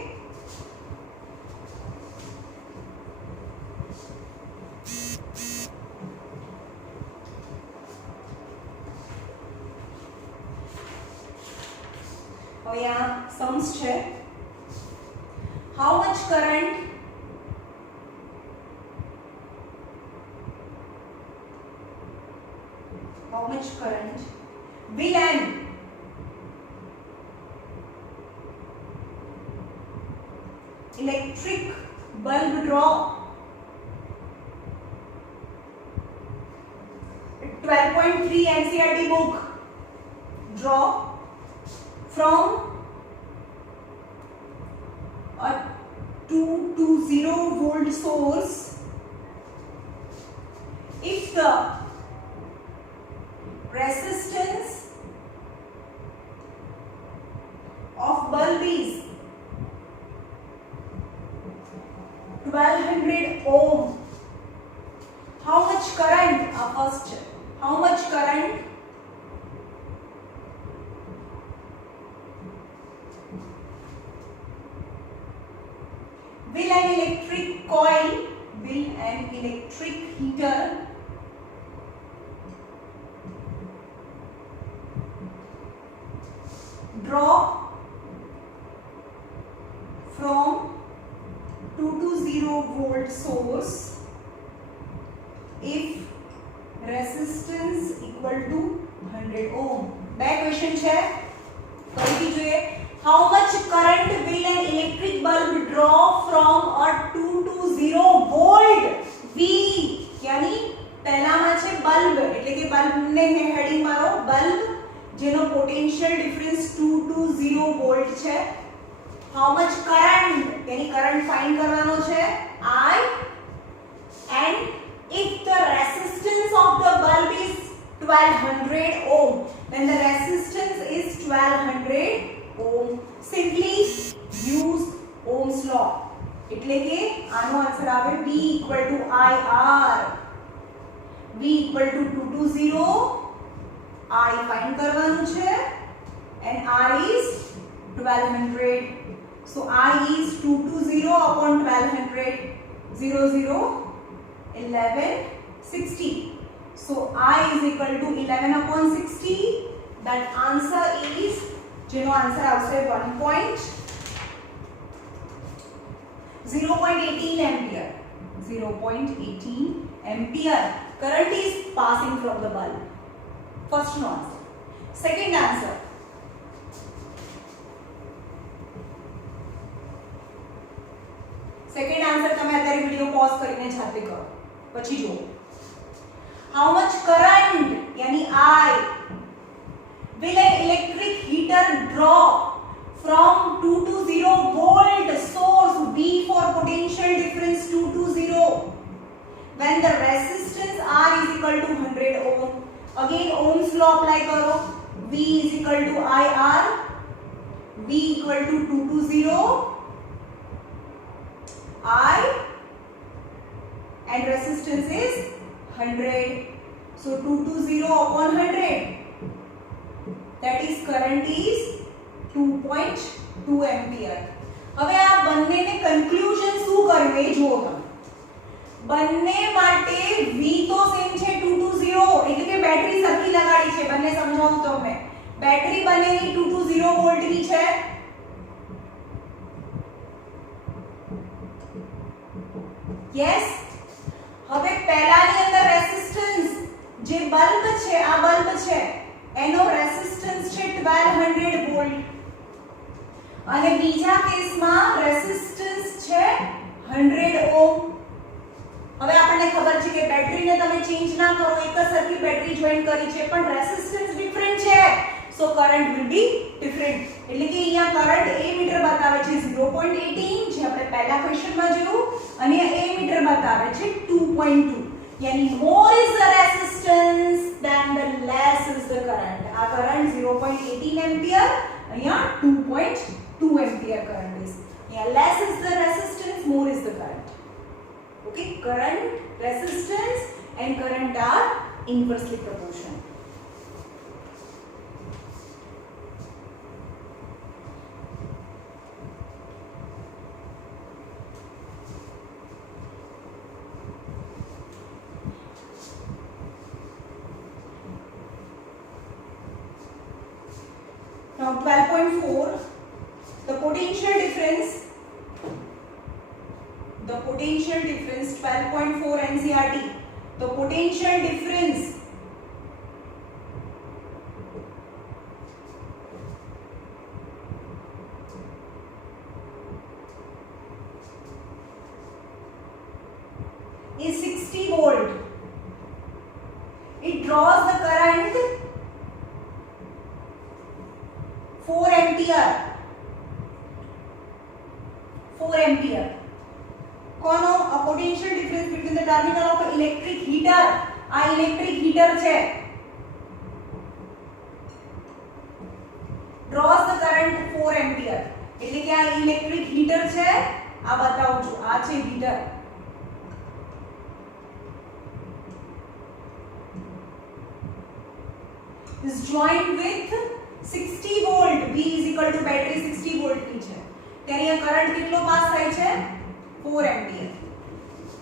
હવે આ સમ્સ છે. how much current will an electric bulb draw? 12.3 NCERT book. Draw from a 220 volt source if the resistance of bulb is 1200 ohm. How much current? First, how much current will an electric coil, will an electric heater draw from 220 volt source if resistance equal to 100 ohm. બે ક્વેશ્ચન છે, ફરીથી જોઈએ. How much current will an electric bulb draw from a 220 volt V? यानी પહેલામાં છે બલ્બ, એટલે કે બલ્બને હેડિંગ મારો, બલ્બ જેનો પોટેન્શિયલ ડિફરન્સ 220 વોલ્ટ છે. હાઉ મચ કરંટ, यानी કરંટ ફાઇન્ડ કરવાનો છે I, and if the resistance of the bulb is 1200 ohm, then the resistance is 1200 ohm. Simply use Ohm's law. એટલે કે આનો આન્સર આવે V equal to IR. V equal to 220, I find કરવાનું છે, and R is 1200. So I is 220 upon 1200, 00 11 60. So I is equal to 11 upon 60. That answer is, જેનો આન્સર આવશે 0.18 ampere. 0.18 ampere current is passing from the bulb. First no answer. Second answer. Second answer તમે અત્યારે વિડિયો પોઝ કરીને જાતે કરો, પછી જુઓ. How much current, यानी I, will an electric heater draw from 220 volt source V for potential difference 220 when the resistance R is equal to 100 ohm? Again Ohm's law apply करो. V is equal to IR, V equal to 220 I, and resistance is 100. So 220 upon 100, that is current is 2.2 ampere. હવે આ બંનેને કન્ક્લુઝન શું કર્યું એ જુઓ તમે. બંને માટે V તો સેમ છે 220, એટલે કે બેટરી સરખી લગાડી છે. બંને સમજાવું તમને. બેટરી બંનેની 220 વોલ્ટની છે. યસ. હવે પહેલાની અંદર રેસિસ્ટન્સ, જે બલ્બ છે, આ બલ્બ છે, એનો રેસિસ્ટન્સ છે 1200 વોલ્ટ, અને બીજા કેસમાં રેસિસ્ટન્સ છે 100 ઓહમ. હવે આપણને ખબર છે કે બેટરીને તમે ચેન્જ ના કરો, એક જ સરખી બેટરી જોઈન કરી છે, પણ રેસિસ્ટન્સ ડિફરન્ટ છે, સો કરંટ વિલ બી ડિફરન્ટ. એટલે કે અહીંયા કરંટ એ મીટર બતાવે છે 0.18, જે આપણે પહેલા ક્વેશ્ચનમાં જોયું, અને એ મીટર બતાવે છે 2.2. यानी more is the resistance than the less is the current. આ કરંટ 0.18 एंपियर, અહીંયા 2.2 एंपियर કરંટ is. અહીંયા less is the resistance, more is the current. Okay, current, resistance and current are inversely proportional. Now 12.4, the potential difference 12.4 NCERT, the potential difference is 60 volt. It draws the current 4 ampere. 4 ampere. કોનો? a potential difference between the terminal of electric heater. આ electric heater છે. draws the current 4 ampere. એટલે કે આ electric heater છે. આ બતાવું છું. આ છે heater. is joined with 60 volt. V is equal to battery 60 volt ની છે. ત્યારે આ કરંટ કેટલો પાસ થાય છે? 4 એમ્પિયર.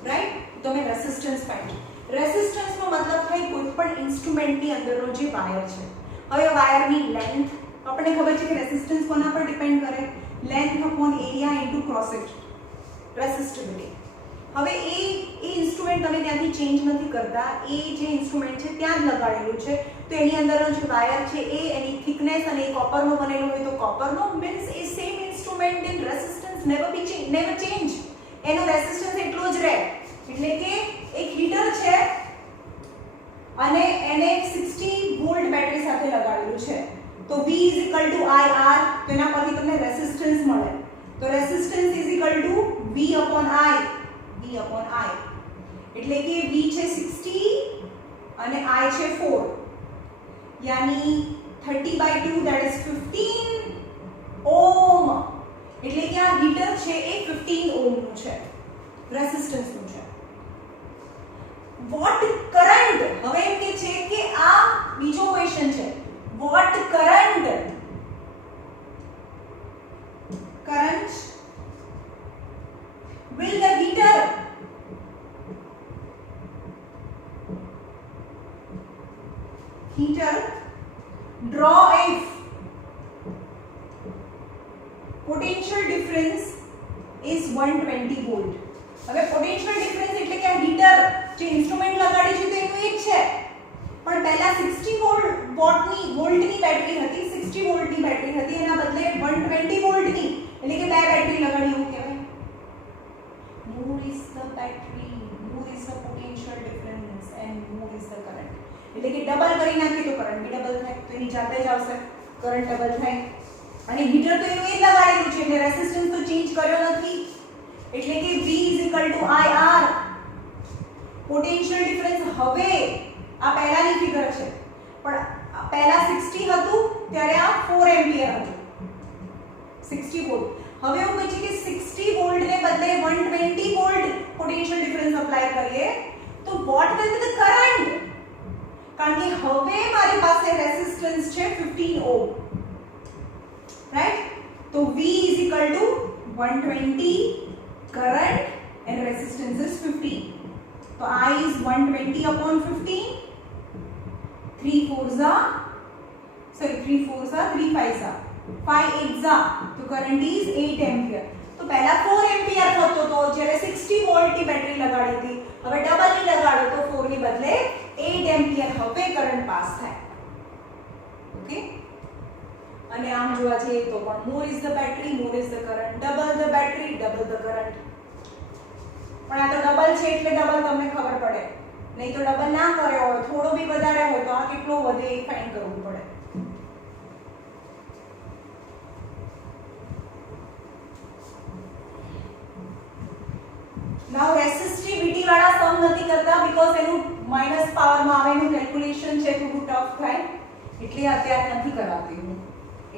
રાઈટ? તો મે રેઝિસ્ટન્સ ફાઇન્ડ. રેઝિસ્ટન્સ નો મતલબ થાય કોઈપણ ઇન્સ્ટ્રુમેન્ટની અંદરનો જે વાયર છે. હવે વાયરની લેન્થ, આપણને ખબર છે કે રેઝિસ્ટન્સ કોના પર ડિપેન્ડ કરે? Length upon area into cross section. Resistivity. હવે એ ઇન્સ્ટ્રુમેન્ટ ઇન્સ્ટ્રુમેન્ટ તમે ત્યાંથી ચેન્જ નથી કરતા, એ જે ઇન્સ્ટ્રુમેન્ટ છે ત્યાં જ લગાડેલું છે, તો એની અંદરનો જે વાયર છે એ એની થિકનેસ અને કોપરનો બનેલો હોય તો કોપરનો, મીન્સ એ same instrument in resistance never change, એનો રેઝિસ્ટન્સ એટલો જ રહે. એટલે કે એક હીટર છે અને એને 60 વોલ્ટ બેટરી સાથે લગાડેલું છે, તો V IR, તો એના પરથી તમને રેઝિસ્ટન્સ મળે, તો રેઝિસ્ટન્સ V upon I, એટલે કે V છે 60 અને I છે 4, यानी 30/2 that is 15 ઓહમ, એટલે કે આ હીટર છે એ 15 ઓહમ નું છે, રેઝિસ્ટન્સ નું છે. વોટ કરંટ, હવે એમ કે છે કે આ બીજો ક્વેશ્ચન છે, what current will the heater draw if potential difference is 120 volt. હવે પોટેન્શિયલ ડિફરન્સ એટલે કે આ હીટર જે ઇન્સ્ટ્રુમેન્ટ લગાડી છે તો એનું એક છે, પણ પહેલા 60 વોલ્ટની બેટરી હતી, 60 વોલ્ટની બેટરી હતી, એના બદલે 120 વોલ્ટની, એટલે કે બે બેટરી લગાડી એવું કહેવાય. more is the battery, more is the potential difference and more is the current. એટલે કે ડબલ કરી નાખીએ તો કરંટ બી ડબલ થાય, તો એની જાતે જ આવશે, કરંટ ડબલ થાય. અને હીટર તો એનું એ લગાડેલું છે એટલે રેઝિસ્ટન્સ તો ચેન્જ કર્યો નથી, એટલે કે V IR. પોટેન્શિયલ ડિફરન્સ હવે આ પહેલાની ફિગર છે, પણ પહેલા 60 હતું ત્યારે આ 4 એમ્પિયર હતું, 60 વોલ્ટ. હવે એવું કહે છે કે 60 વોલ્ટ ને બદલે 120 વોલ્ટ પોટેન્શિયલ ડિફરન્સ અપ્લાય કરીએ તો what will be the current, કારણ કે હવે મારી પાસે રેઝિસ્ટન્સ છે 15 ઓહમ, રાઈટ? તો V 120 current and resistance is 15, so I is 120 upon 15, 3 4s are 3 5s are 5 8s are, so current is 8 ampere. તો પહેલા 4 એમ્પિયર થતો તો જ્યારે 60 વોલ્ટની બેટરી લગાડી હતી, હવે ડબલ ની લગાડો તો 4 ની બદલે 8 એમ્પિયર હવે કરંટ પાસ થાય. ઓકે, અને આમ જોવા જઈએ તો પણ more is the battery, more is the current, double the battery, double the current. પણ આ તો ડબલ છે એટલે ડબલ તમને ખબર પડે, નહીં તો ડબલ ના કર્યો હોય, થોડો બી વધારે હોય તો આ કેટલો વધે એ ફાઇન્ડ કરવું પડે. નાઉ રેસિસ્ટિવિટી વાળા સમ નથી કરતા બીકોઝ એનું માઈનસ પાવરમાં આવે, એનું કેલ્ક્યુલેશન છે થોડું ટફ થાય, એટલે અત્યારે નથી કરાવતી હું,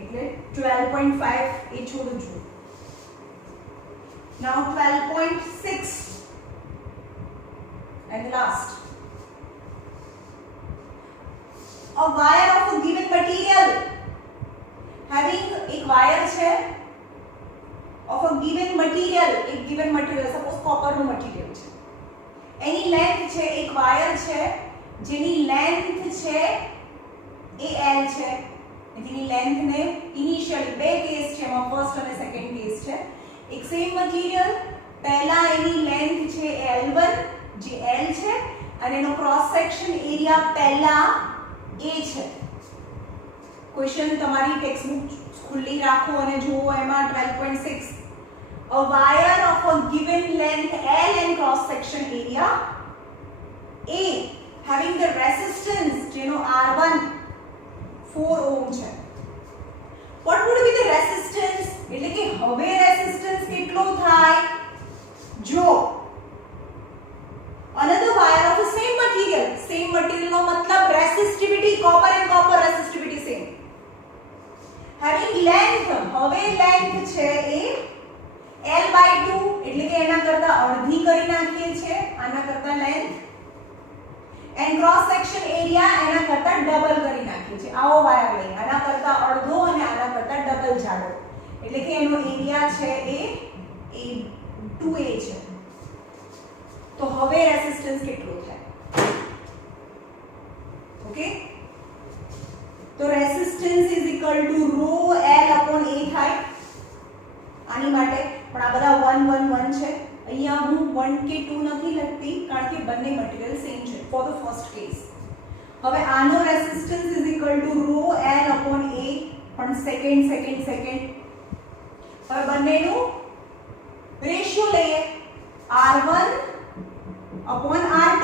એટલે 12.5 એ છોડું છું. Now 12.6 and last. A wire of a given material having एक वायर છે of a given material, એક given material suppose copper નું મટીરીયલ છે, એની લેન્થ છે, એક વાયર છે જેની લેન્થ છે એ L છે, એની લેન્થ ને ઇનિશિયલી બે કેસ છે, એમાં ફર્સ્ટ અને સેકન્ડ કેસ છે. એક સેમ મટીરીયલ, પહેલા એની લેન્થ છે L1 જે L છે અને એનો ક્રોસ સેક્શન એરિયા પહેલા A છે. ક્વેશ્ચન તમારી ટેક્સ્ટબુક ખુલ્લી રાખો અને જુઓ, એમાં 12.6 a wire of a given length L and cross section area A having the resistance જેનો R1 4 ohm છે. what would be the resistance, એટલે કે હવે રેઝિસ્ટન્સ કેટલો થાય? જો another wire of the same material નો મતલબ resistivity copper and copper resistivity same, having length, હવે length છે એ L/2 એટલે કે એના કરતા અડધી કરી નાખીએ છે, આના કરતા length, and cross section area એના કરતા ડબલ કરી નાખીએ છે. આવો વાયર લઈ, આના કરતા અડધો અને આના કરતા ડબલ જાડો, એટલે કે એનો એરિયા છે એ 2A છે. તો હવે રેઝિસ્ટન્સ કેટલો થાય? ઓકે, તો resistance is equal to ρ L upon A થાય આની માટે, પણ આ બધા 1 1 1 છે, અહીંયા હું 1 કે 2 નથી લખતી કારણ કે બંને મટીરીયલ સેમ છે ફોર ધ ફર્સ્ટ કેસ. હવે આનો resistance is equal two rho L upon A, પણ સેકન્ડ. હવે બંનેનું રેશિયો લઈએ R1 upon R2.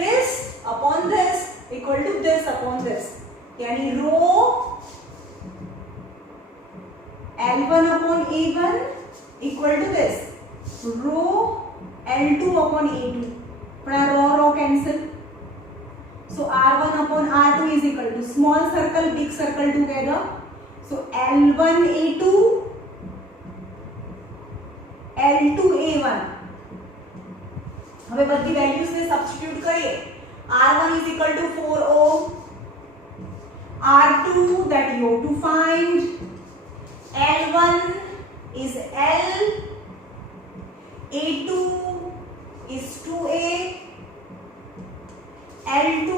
This upon this equal to this upon this. यानी rho L1 upon A1 equal to this rho L2 upon A2. પણ આ rho cancel. So R1 upon R2 is equal to small circle big circle together. So L1 A2 L2 A1. હવે બધી વેલ્યુઝ ને સબસ્ટિટ્યુટ કરીએ. R1 is equal to 4 ohm. R2 that you have to find. L1 is L. A2 is 2A. L2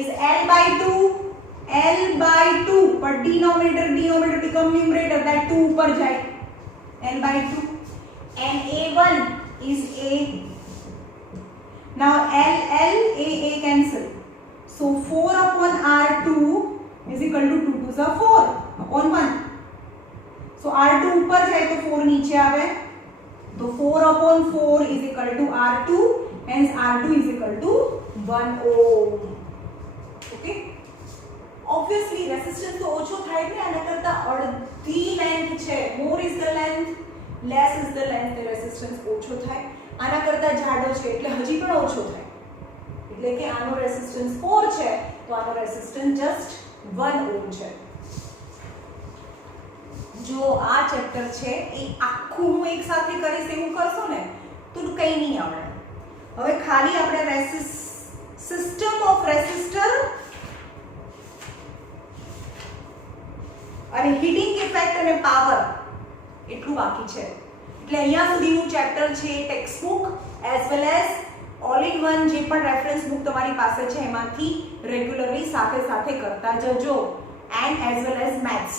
is L by 2. L by 2 but denominator become numerator, that 2 ऊपर जाए. L by 2 and A1 is A. Now L A cancel. So 4 upon R2 is equal to 2 to the 4 upon 1. So R2 ऊपर जाए तो 4 नीचे आवे. तो 4 upon 4 is equal to R2. Hence R2 is equal to 1 ohm. Okay. Obviously resistance तो ઓછો થાય ને આના કરતા અડધી લેન્થ છે. More is the length, less is the length. the resistance ઓછો થાય. આના કરતા જાડો છે એટલે હજી પણ ઓછો થાય. એટલે કે આનો રેઝિસ્ટન્સ 4 છે તો આનો રેઝિસ્ટન્સ જસ્ટ 1 ઓહમ છે. જો આ ચેપ્ટર છે એ આખું હું એક સાથે કરીશ એવું કરશો ને તો કંઈ નહીં આવડે. હવે ખાલી આપણે સિસ્ટમ ઓફ રેઝિસ્ટર અને હીટિંગ ઇફેક્ટ અને પાવર એટલું બાકી છે. એટલે અહીંયા સુધીનું ચેપ્ટર છે text book as well as all in one જે પણ રેફરન્સ બુક તમારી પાસે છે એમાંથી રેગ્યુલરલી સાથે કરતા જજો and as well as maths.